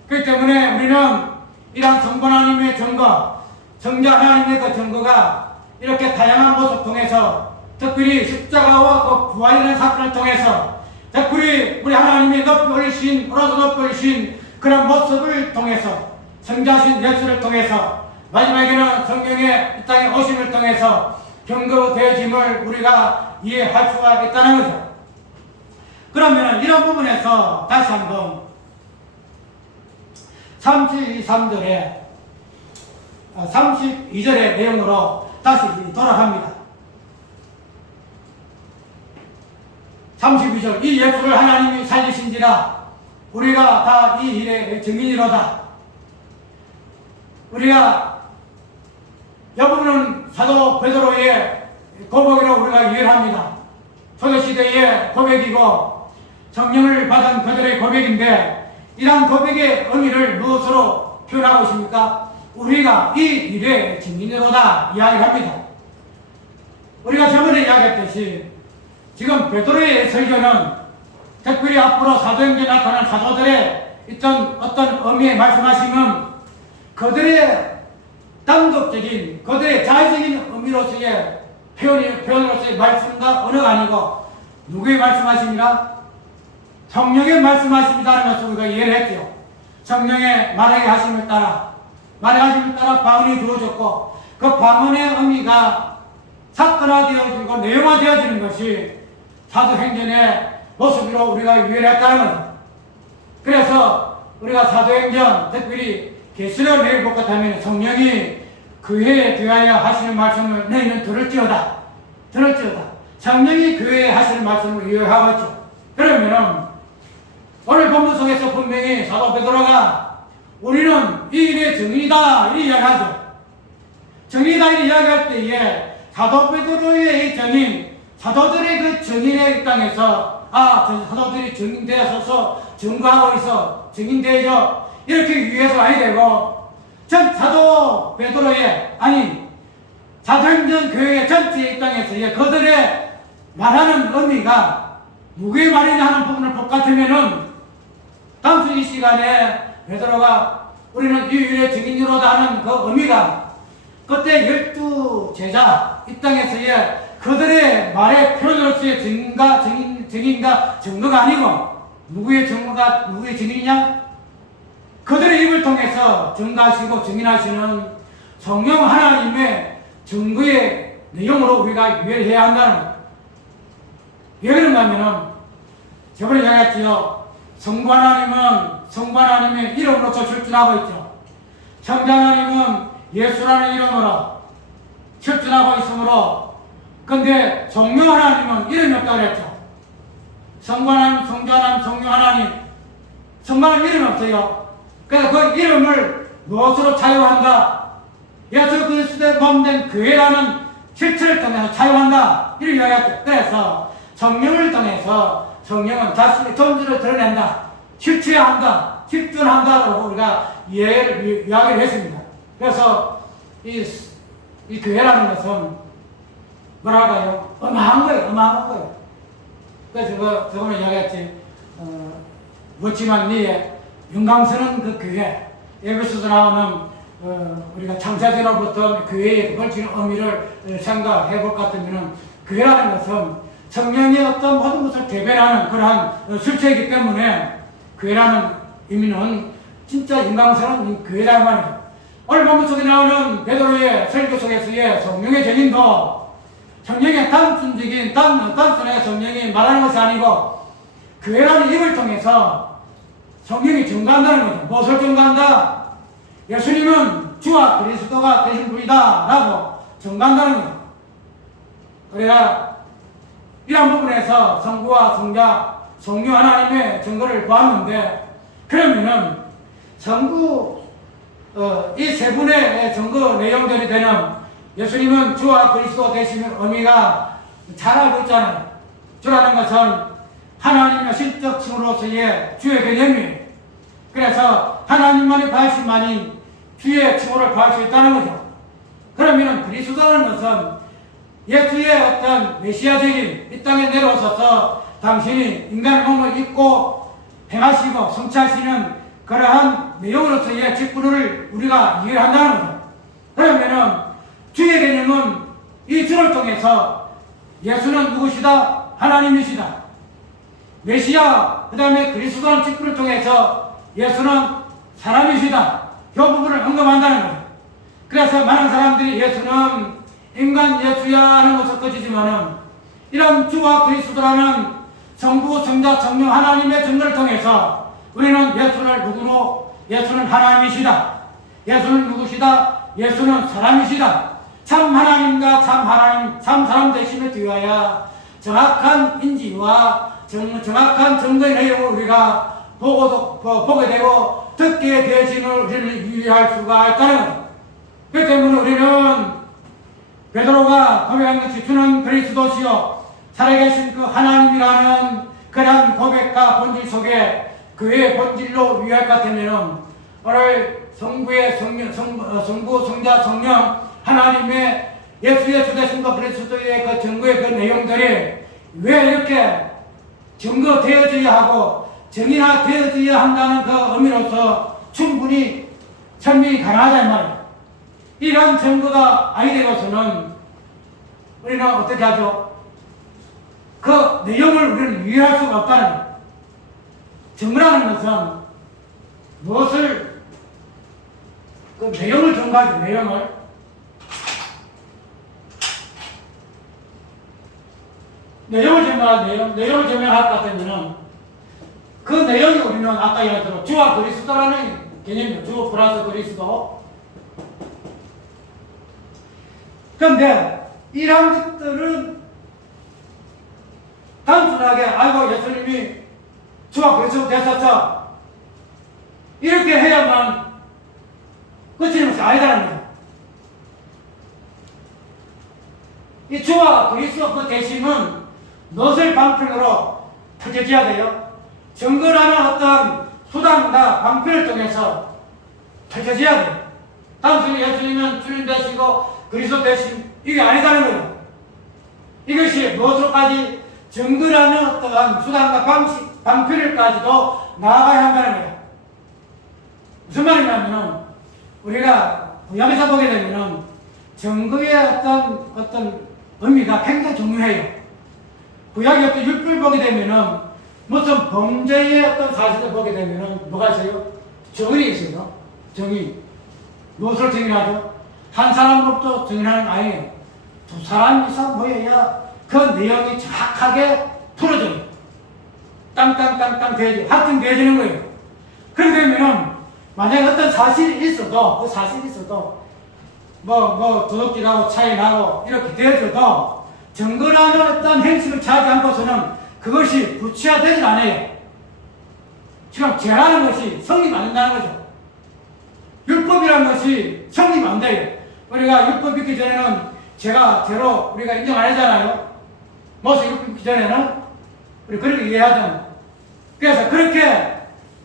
그렇기 때문에 우리는 이러한 성본 하나님의 증거, 성자 하나님의 그 증거가 이렇게 다양한 모습을 통해서 특별히 십자가와 그 부활이라는 사건을 통해서 특별히 우리 하나님이 높이 올리신, 오로서 높이 올리신 그런 모습을 통해서 성자신 예수를 통해서 마지막에는 성경의 이 땅에 오심을 통해서 경거되어짐을 우리가 이해할 수가 있다는 거죠. 그러면 이런 부분에서 다시 한번 32절의 32절의 내용으로 다시 돌아갑니다. 32절 이 예수를 하나님이 살리신지라 우리가 다 이 일의 증인이로다. 우리가 이 부분은 사도 베드로의 고백으로 우리가 이해를 합니다. 초대시대의 고백이고 성령을 받은 그들의 고백인데 이러한 고백의 의미를 무엇으로 표현하고 있습니까? 우리가 이 일의 증인으로다 이야기합니다. 우리가 저번에 이야기했듯이 지금 베드로의 설교는 특별히 앞으로 사도행전에 나타난 사도들의 있던 어떤 의미의 말씀하시면 그들의 단독적인 그들의 자의적인 의미로서의 표현으로서의 말씀과 언어가 아니고 누구의 말씀하십니까? 성령의 말씀하십니다라는 것을 우리가 이해를 했죠. 성령의 말하게 하심을 따라 바울이 주어졌고 그 방언의 의미가 사건화되어지고 내용화되어지는 것이 사도행전의 모습으로 우리가 유일했다는 거죠. 그래서 우리가 사도행전 특별히 계시록을 내일 볼 것 하면 성령이 교회에 대하여 하시는 말씀을 너희는 들을지어다. 성령이 교회에 하시는 말씀을 이해하고 있죠. 그러면은 오늘 본문 속에서 분명히 사도 베드로가 우리는 이 일의 증인이다 이렇게 이야기하죠. 증인이다 이렇게 이야기할 때에 사도 베드로의 이 증인, 사도들의 그 증인의 입장에서 사도들이 증인되어서 증거하고 있어 증인되죠 이렇게 위해서 아니 되고 전 사도 베드로의 사도행전 교회 전체 입장에서 그들의 말하는 의미가 누구의 말이냐 하는 부분을 볼 것 같으면은 당시 이 시간에 베드로가 우리는 유일의 증인으로다 하는 그 의미가 그때 12제자 이 땅에서의 그들의 말의 표현으로서의 증인과 증거가 아니고 누구의 증인이냐? 그들의 입을 통해서 증거하시고 증인하시는 성령 하나님의 증거의 내용으로 우리가 이해해야 한다는 거예요. 왜 그런가 하면은 저번에 이야기했지요. 성부 하나님의 이름으로서 출전하고 있죠. 성자 하나님은 예수라는 이름으로 출전하고 있으므로 근데 성령 하나님은 이름이 없다고 그랬죠. 성부 하나님, 성자 하나님, 성령 하나님 성부는 이름이 없어요. 그래서 그 이름을 무엇으로 차용한다? 예수 그리스도의 몸된 교회라는 실체를 통해서 차용한다 이렇게 이야기했죠. 그래서 성령을 통해서 성령은 자신의 존재를 드러낸다, 실체한다, 실존한다라고 우리가 이야기를 했습니다. 그래서 이 교회라는 것은 뭐랄까요? 어마한 거예요. 그래서 저번에 이야기했지. 멋지만 니의 영광스러운 그 교회, 에베소서 나오는 우리가 창세전로부터 교회에 걸치는 의미를 생각해 볼 것 같으면 교회라는 것은 성령의 어떤 모든 것을 대변하는 그러한 실체이기 때문에 교회라는 의미는 진짜 영광스러운 교회라는 말이에요. 오늘 본문 속에 나오는 베드로의 설교 속에서의 성령의 증인도 성령의 단순하게 성령이 말하는 것이 아니고 교회라는 입을 통해서 성령이 증거한다는 거죠. 무엇을 증거한다? 예수님은 주와 그리스도가 되신 분이다 라고 증거한다는 거죠. 그래야 이런 부분에서 성부와 성자, 성령 하나님의 증거를 보았는데 그러면은 성부 이 세 분의 증거 내용들이 되는 예수님은 주와 그리스도 되시는 의미가 잘 알고 있잖아요. 주라는 것은 하나님의 신적 칭호로서의 주의 개념이에요. 그래서 하나님만이 바하신만이 주의 칭호를 바할 수 있다는 거죠. 그러면 그리스도라는 것은 예수의 어떤 메시아적인 이 땅에 내려오셔서 당신이 인간의 몸을 입고 행하시고 성취하시는 그러한 내용으로서의 직분을 우리가 이해를 한다는 거죠. 그러면은 주의 개념은 이 주를 통해서 예수는 누구시다? 하나님이시다. 메시아, 그 다음에 그리스도라는 직분을 통해서 예수는 사람이시다. 이 부분을 언급한다는 거예요. 그래서 많은 사람들이 예수는 인간 예수야 하는 것을 꺼지지만은 이런 주와 그리스도라는 성부, 성자, 성령 하나님의 증거를 통해서 우리는 예수를 누구로? 예수는 하나님이시다. 예수는 누구시다? 예수는 사람이시다. 참 하나님과 참 하나님, 참 사람 되심을 위하여 정확한 인지와 정확한 증거의 내용을 우리가 보게 되고 듣게 되어지는 우리를 유의할 수가 있다는 것. 그렇기 때문에 우리는 베드로가 고백한 것이 주는 그리스도시요 살아계신 그 하나님이라는 그런 고백과 본질 속에 그의 본질로 위할 것 같으면 오늘 성부, 성자, 성령 하나님의 예수의 주되심과 그리스도의 그 증거의 그 내용들이 왜 이렇게 증거되어져야 하고 정의화되어져야 한다는 그 의미로서 충분히 설명이 가능하다는 말이에요. 이런 증거가 아니되고서는 우리는 어떻게 하죠? 그 내용을 우리는 이해할 수가 없다는 거예요. 증거라는 것은 무엇을 그 내용을 증거하죠. 내용을 내용을 증명할 것 같으면은 그 내용이 우리는 아까 얘기했던 주와 그리스도라는 개념이에요. 주 플러스 그리스도. 그런데 이러한 것들은 단순하게 아이고 예수님이 주와 그리스도 되셨어 이렇게 해야만 끝이는 것이 아니다는 거예요. 이 주와 그리스도 그 대심은 무엇을 방편으로 펼쳐져야 돼요? 증거라는 어떤 수단과 방편을 통해서 펼쳐져야 돼요. 단순히 예수님은 주님 되시고 그리스도 되심 이게 아니다는 거예요. 이것이 무엇으로까지 증거라는 어떠한 수단과 방편을까지도 나아가야 한다는 거예요. 무슨 말이냐면은 우리가 구약에서 보게 되면은 증거의 어떤 의미가 굉장히 중요해요. 구약의 어떤 율법을 보게 되면은 무슨 범죄의 어떤 사실을 보게 되면은 뭐가 있어요? 증인이 있어요. 증인. 무엇을 증인하죠? 한 사람으로부터 증인하는 거 아니에요. 두 사람 이상 모여야 그 내용이 정확하게 풀어져요. 땅땅땅땅 되어져, 확증되어지는 거예요. 그렇게 되면은 만약에 어떤 사실이 있어도 그 사실이 있어도 도둑질하고 차이나고 이렇게 되어져도 증거라는 어떤 행식을 취하지 않고서는 그것이 구체화되지 않아요. 지금 죄라는 것이 성립 안 된다는 거죠. 율법이라는 것이 성립 안 돼요. 우리가 율법 있기 전에는 죄로 우리가 인정 안 하잖아요. 모세 율법 있기 전에는 우리 그렇게 이해하잖아요. 그래서 그렇게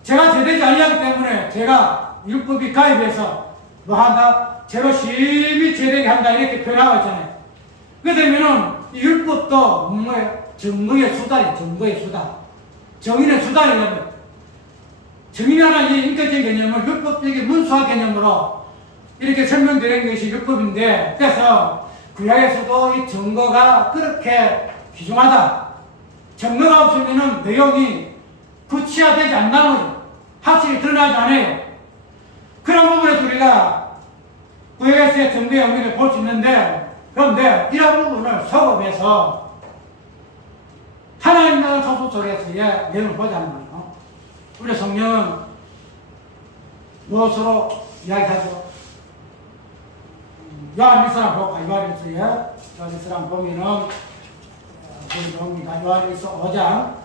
죄가 죄되지 아니하기 때문에 제가 율법이 가입해서 뭐 한다? 죄로 심히 죄되게 한다 이렇게 표현하고 있잖아요. 그렇게 되면은 이 율법도 뭐예요? 증거의 수단이에요. 증거의 수단. 정인의 수단이라면 정인이라는 이 인격적인 개념을 율법적인 문수화 개념으로 이렇게 설명되는 것이 율법인데, 그래서 구약에서도 이 증거가 그렇게 귀중하다. 증거가 없으면은 내용이 구체화되지 않는 거죠. 확실히 드러나지 않아요. 그런 부분에서 우리가 구약에서의 증거의 의미를 볼 수 있는데, 그런데 이런 부분을 소급해서 하나님의 소수 속에서의 내용을 보자는 거예요. 우리 성령은 무엇으로 이야기하죠? 요한일서랑 볼까? 요한일서랑 보면은 우리 봅니다. 요한일서 5장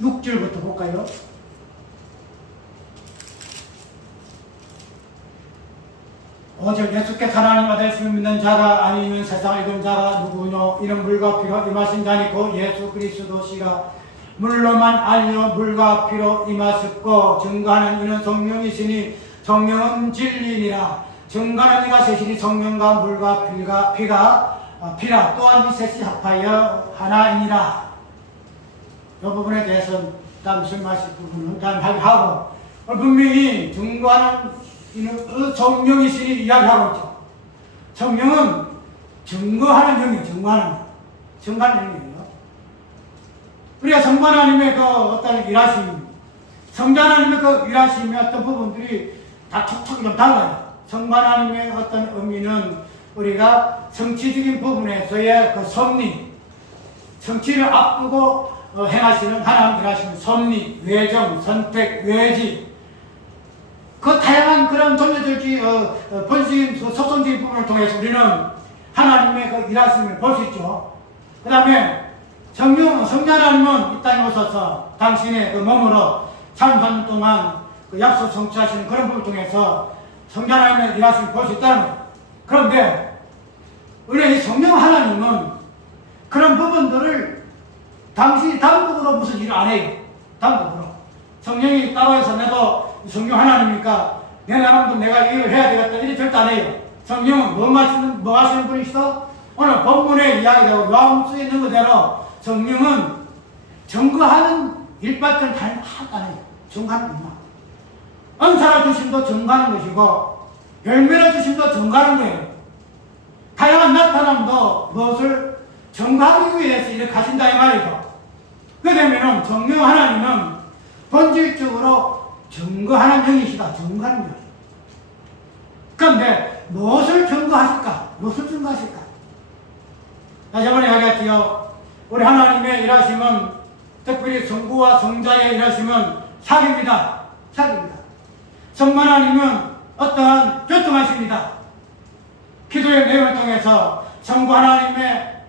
6절부터 볼까요? 오직 예수께서 하나님 아들을 믿는 자가 아니면 세상을 이룬 자가 누구뇨? 이는 물과 피로 임하신 자니 곧 예수 그리스도시라. 물로만 알려 물과 피로 임하셨고 증거하는 이는 성령이시니 성령은 진리니라. 증거하는 이가 셋이니 성령과 물과 피라. 또한 이 셋이 합하여 하나이니라. 이 부분에 대해서는 다음 설명하실 부분은 다음 하고, 분명히 증거하는 이는 성령이시니 이야기하고 있죠. 성령은 증거하는 영이에요. 증거하는 영이에요. 우리가 성부 하나님의 그 어떤 일하심, 성자 하나님의 그 일하심의 어떤 부분들이 다 톡톡이 좀 달라요. 성부 하나님의 어떤 의미는 우리가 성취적인 부분에서의 그 섭리, 성취를 앞두고 행하시는 하나님 일하시는 섭리, 외정, 선택, 외지, 그 다양한 그런 존재들이 본적인 속성적인 부분을 통해서 우리는 하나님의 그 일하심을 볼 수 있죠. 그 다음에 성자 하나님은 이 땅에 오셔서 당신의 그 몸으로 33년 동안 그 약속 성취하시는 그런 부분을 통해서 성자 하나님의 일하심을 볼 수 있다는 거예요. 그런데 우리 이 성령 하나님은 그런 부분들을 당신이 단독으로 무슨 일을 안 해요. 단독으로. 성령이 따로 해서 내도 성령 하나님이니까 내 나름도 내가 이 일을 해야 되겠다 이렇게 절대 안 해요. 성령은 뭐 하시는 분이시죠? 오늘 본문에 이야기되고 요한복음에 있는 그대로 성령은 증거하는 일밖에 다른 하나도 안 해요. 증거하는 일만. 은사를 주심도 증거하는 것이고 열매를 주심도 증거하는 거예요. 다양한 나타남도 무엇을 증거하기 위해서 이렇게 하신다 이 말이죠. 그러게 되면 성령 하나님은 본질적으로 증거하는 영이시다. 증거하는 영. 그런데 무엇을 증거하실까? 무엇을 증거하실까? 저번에 이야기했지요. 우리 하나님의 일하심은, 특별히 성부와 성자의 일하심은 사기입니다. 사기입니다. 성부 하나님은 어떠한 교통하십니다. 기도의 내용을 통해서 성부 하나님의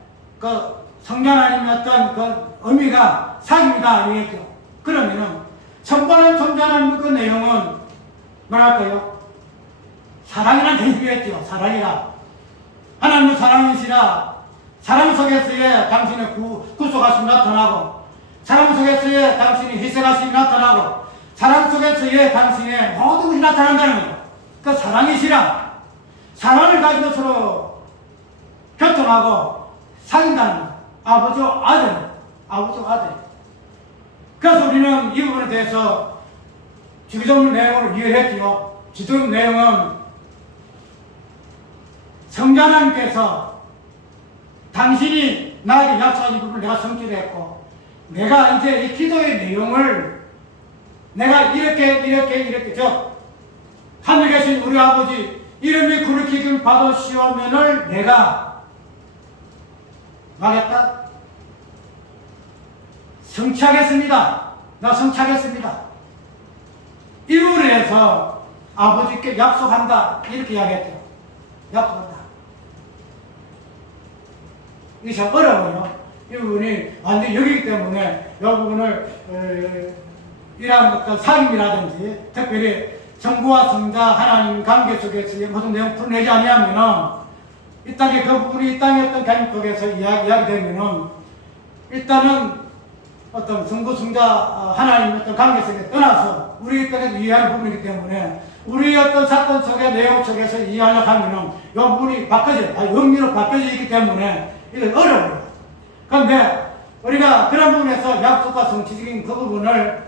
성자 하나님의 어떤 의미가 사기입니다. 이랬죠. 그러면은 성부 하나님, 성자 하나님의 그 내용은 뭐랄까요? 사랑이라는 개념이었죠. 사랑이라. 하나님은 사랑이시라. 사랑 속에서의 당신의 구속하심이 나타나고, 사랑 속에서의 당신의 희생하심이 나타나고, 사랑 속에서의 당신의 모든 것이 나타난다는 거죠. 그 사랑이시라. 사랑을 가지고 서로 교통하고 사귄다는 거죠. 아버지와 아들. 아버지와 아들. 그래서 우리는 이 부분에 대해서 주기도문 내용을 이해했지요. 주기도문 내용은 성자 하나님께서 당신이 나에게 약속한 이 부분을 내가 성취를 했고, 내가 이제 이 기도의 내용을 내가 이렇게 하늘에 계신 우리 아버지 이름이 거룩히 받으시오면을 내가 말했다. 성취하겠습니다. 나 성취하겠습니다. 이 부분에 대해서 아버지께 약속한다. 이렇게 이야기했죠. 약속한다. 이게 참 어려워요. 이 부분이 완전히 여기기 때문에 이 부분을 이러한 어떤 사귐이라든지 특별히 성부와 성자 하나님 관계 속에서 모든 내용 풀어내지 아니하면은 이 땅에 그 부분이 이 땅의 어떤 개념 속에서 이야기되면은 일단은 어떤 성부 성자 하나님 어떤 관계 속에 떠나서 우리 땅에서 이해하는 부분이기 때문에 우리 어떤 사건 속의 내용 속에서 이해하려고 하면은 이 부분이 의미로 바뀌어져 있기 때문에 이건 어려워요. 그런데 우리가 그런 부분에서 약속과 성취적인 그 부분을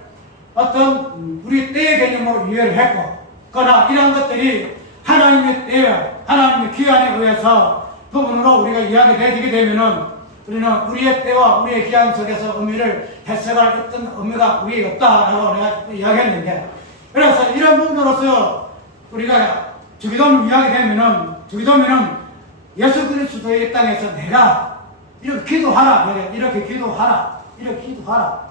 어떤 우리 때의 개념으로 이해를 했고, 그러나 이런 것들이 하나님의 때에, 하나님의 기한에 의해서 부분으로 우리가 이야기되게 되면은 우리는 우리의 때와 우리의 기한 속에서 의미를 해석할 어떤 의미가 우리에 없다라고 내가 이야기했는데, 그래서 이런 부분으로서 우리가 주기도문 이야기되면은, 주기도문은 예수 그리스도의 땅에서 내가 이렇게 기도하라, 이렇게 기도하라, 이렇게 기도하라.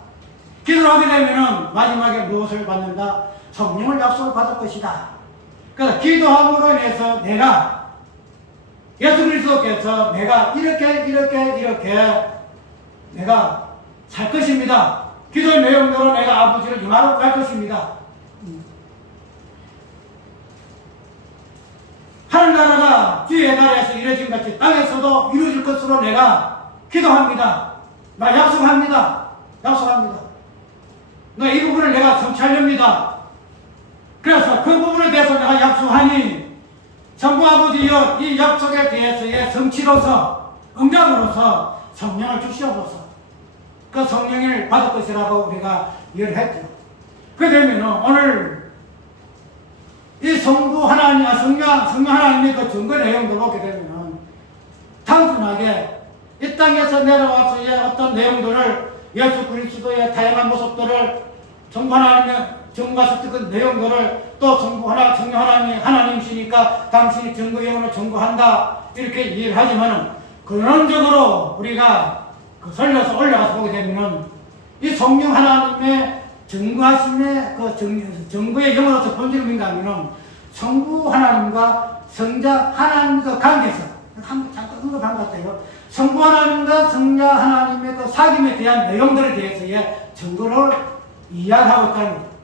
기도를 하게 되면은 마지막에 무엇을 받는다? 성령을 약속을 받을 것이다. 그래서 기도함으로 인해서 내가 예수 그리스도께서 내가 이렇게 내가 살 것입니다. 기도의 내용대로 내가 아버지를 영화로 갈 것입니다. 하늘나라가 주의 나라에서 이루어진 같이 땅에서도 이루어질 것으로 내가 기도합니다. 나 약속합니다. 약속합니다. 이 부분을 내가 성취하렵니다. 그래서 그 부분에 대해서 내가 약속하니 성부 아버지여 이 약속에 대해서의 성취로서 응답으로서 성령을 주시옵소서. 그 성령을 받을 것이라고 우리가 이해를 했죠. 그렇게 되면 오늘 이 성부 하나님, 성령 하나님의 그 증거 내용도 보게 되면 단순하게 이 땅에서 내려와서의 어떤 내용들을 예수 그리스도의 다양한 모습들을 성부 하나님의 증거하셨던 그 내용들을 또 성부 하나, 성령 하나님이 하나님이시니까 당신이 증거용으로 증거한다 이렇게 이해를 하지만은 근원적으로 우리가 설려서 올라가서 보게 되면은 이 성령 하나님의 증거하심의 그 증거의 영으로서 본질을 민감하면은 성부 하나님과 성자 하나님과 관계에서 잠깐 언급한 것 같아요. 성부 하나님과 성자 하나님의 그 사귐에 대한 내용들에 대해서의 증거를 이야기하고 있다는 거죠.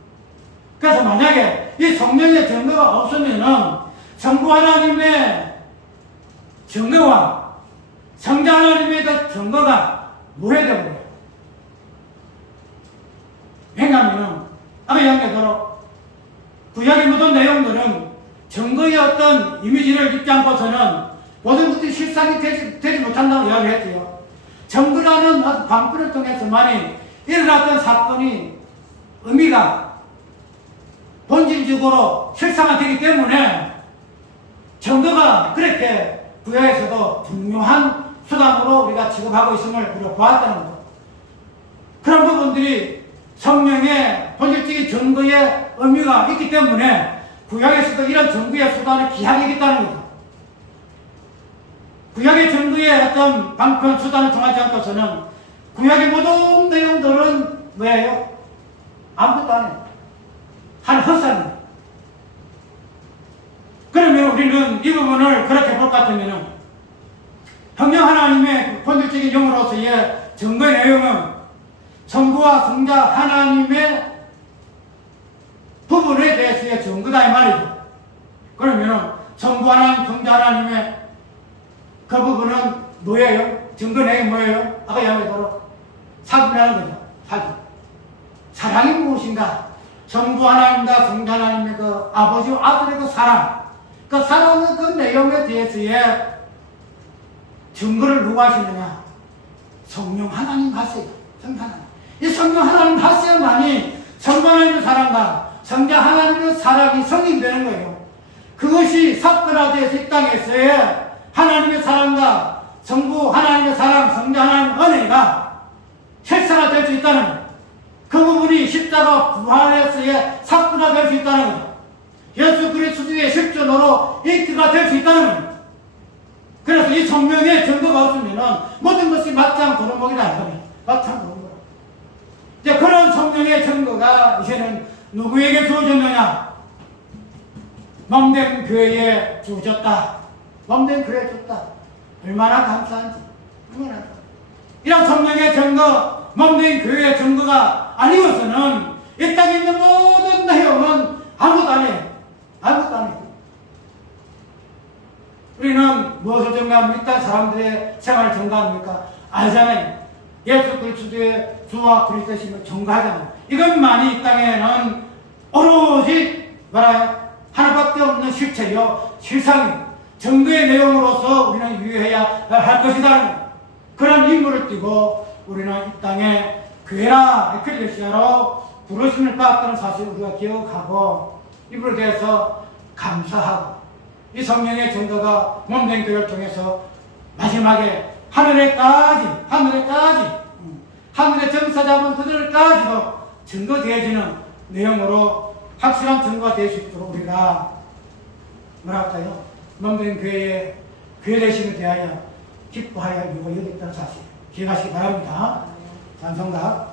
그래서 만약에 이 성령의 증거가 없으면은 성부 하나님의 증거와 성자 하나님의 그 증거가 무해되어 버려요. 왜냐하면은 아까 이야기대로 구약의 모든 내용들은 증거의 어떤 이미지를 입지 않고서는 모든 것들이 실상이 되지 못한다고 이야기했지요. 증거라는 어떤 방편을 통해서만이 일어났던 사건이 의미가 본질적으로 실상화되기 때문에 증거가 그렇게 구약에서도 중요한 수단으로 우리가 취급하고 있음을 우리가 보았다는 거죠. 그런 부분들이 성령의 본질적인 증거의 의미가 있기 때문에 구약에서도 이런 증거의 수단을 기하게 했다는 거죠. 구약의 증거의 어떤 방편 수단을 통하지 않고서는 구약의 모든 내용들은 뭐예요? 아무것도 안 해요. 한 헛살입니다. 그러면 우리는 이 부분을 그렇게 볼 것 같으면 성령 하나님의 본질적인 영으로서의 증거의 내용은 성부와 성자 하나님의 부분에 대해서의 증거다 이 말이죠. 그러면 성부 하나님, 성자 하나님의 그 부분은 뭐예요? 증거 내용이 뭐예요? 아까 이야기대로 사귐이라는 거죠. 사귐. 사랑이 무엇인가? 성부 하나님과 성자 하나님의 그 아버지와 아들의 그 사랑. 그 사랑의 그 내용에 대해서의 증거를 누가 하시느냐? 성령 하나님 하세요. 성령 하나님. 이 성령 하나님 하셔야만이 성부 하나님의 사랑과 성자 하나님의 사랑이 성립이 되는 거예요. 그것이 사건화되어서 이 땅에서의 하나님의 사랑과 성부 하나님의 사랑, 성자 하나님의 은혜가 실사가 될 수 있다는 거예요. 그 부분이 십자가 부활에서의 사건화될 수 있다는 거죠. 예수 그리스도의 실존으로 인기가 될 수 있다는 거예요. 그래서 이 성령의 증거가 없으면 모든 것이 마땅 도루묵이다 이거예요. 마땅 도루묵. 이제 그런 성령의 증거가 이제는 누구에게 주어졌느냐? 몸된 교회에 주어졌다. 몸된 교회에 줬다. 얼마나 감사한지. 얼마나 감사한지. 이런 성령의 증거, 몸된 교회의 증거가 아니고서는 이 땅에 있는 모든 내용은 아무것도 아니에요. 아무것도 아니에요. 우리는 무엇을 증거합니까? 사람들의 생활을 증거합니까? 알잖아요. 예수 그리스도의 주와 그리스도심을 증거하잖아요. 이것만이 이 땅에는 오로지 뭐라요? 하나밖에 없는 실체요, 실상이요. 증거의 내용으로서 우리는 유효해야 할 것이다. 그런 임무를 띠고 우리는 이 땅에 교회나 에클레시아로 부르심을 받았다는 사실을 우리가 기억하고 이불에 대해서 감사하고 이 성령의 증거가 몸된 교회를 통해서 마지막에 하늘의 정사 잡은 그들까지도 증거되어지는 내용으로 확실한 증거가 될 수 있도록 우리가 뭐랄까요? 몸된 교회의 교회되심에 대하여 기뻐하여 누가 여기 있다는 사실 기억하시기 바랍니다. 찬송가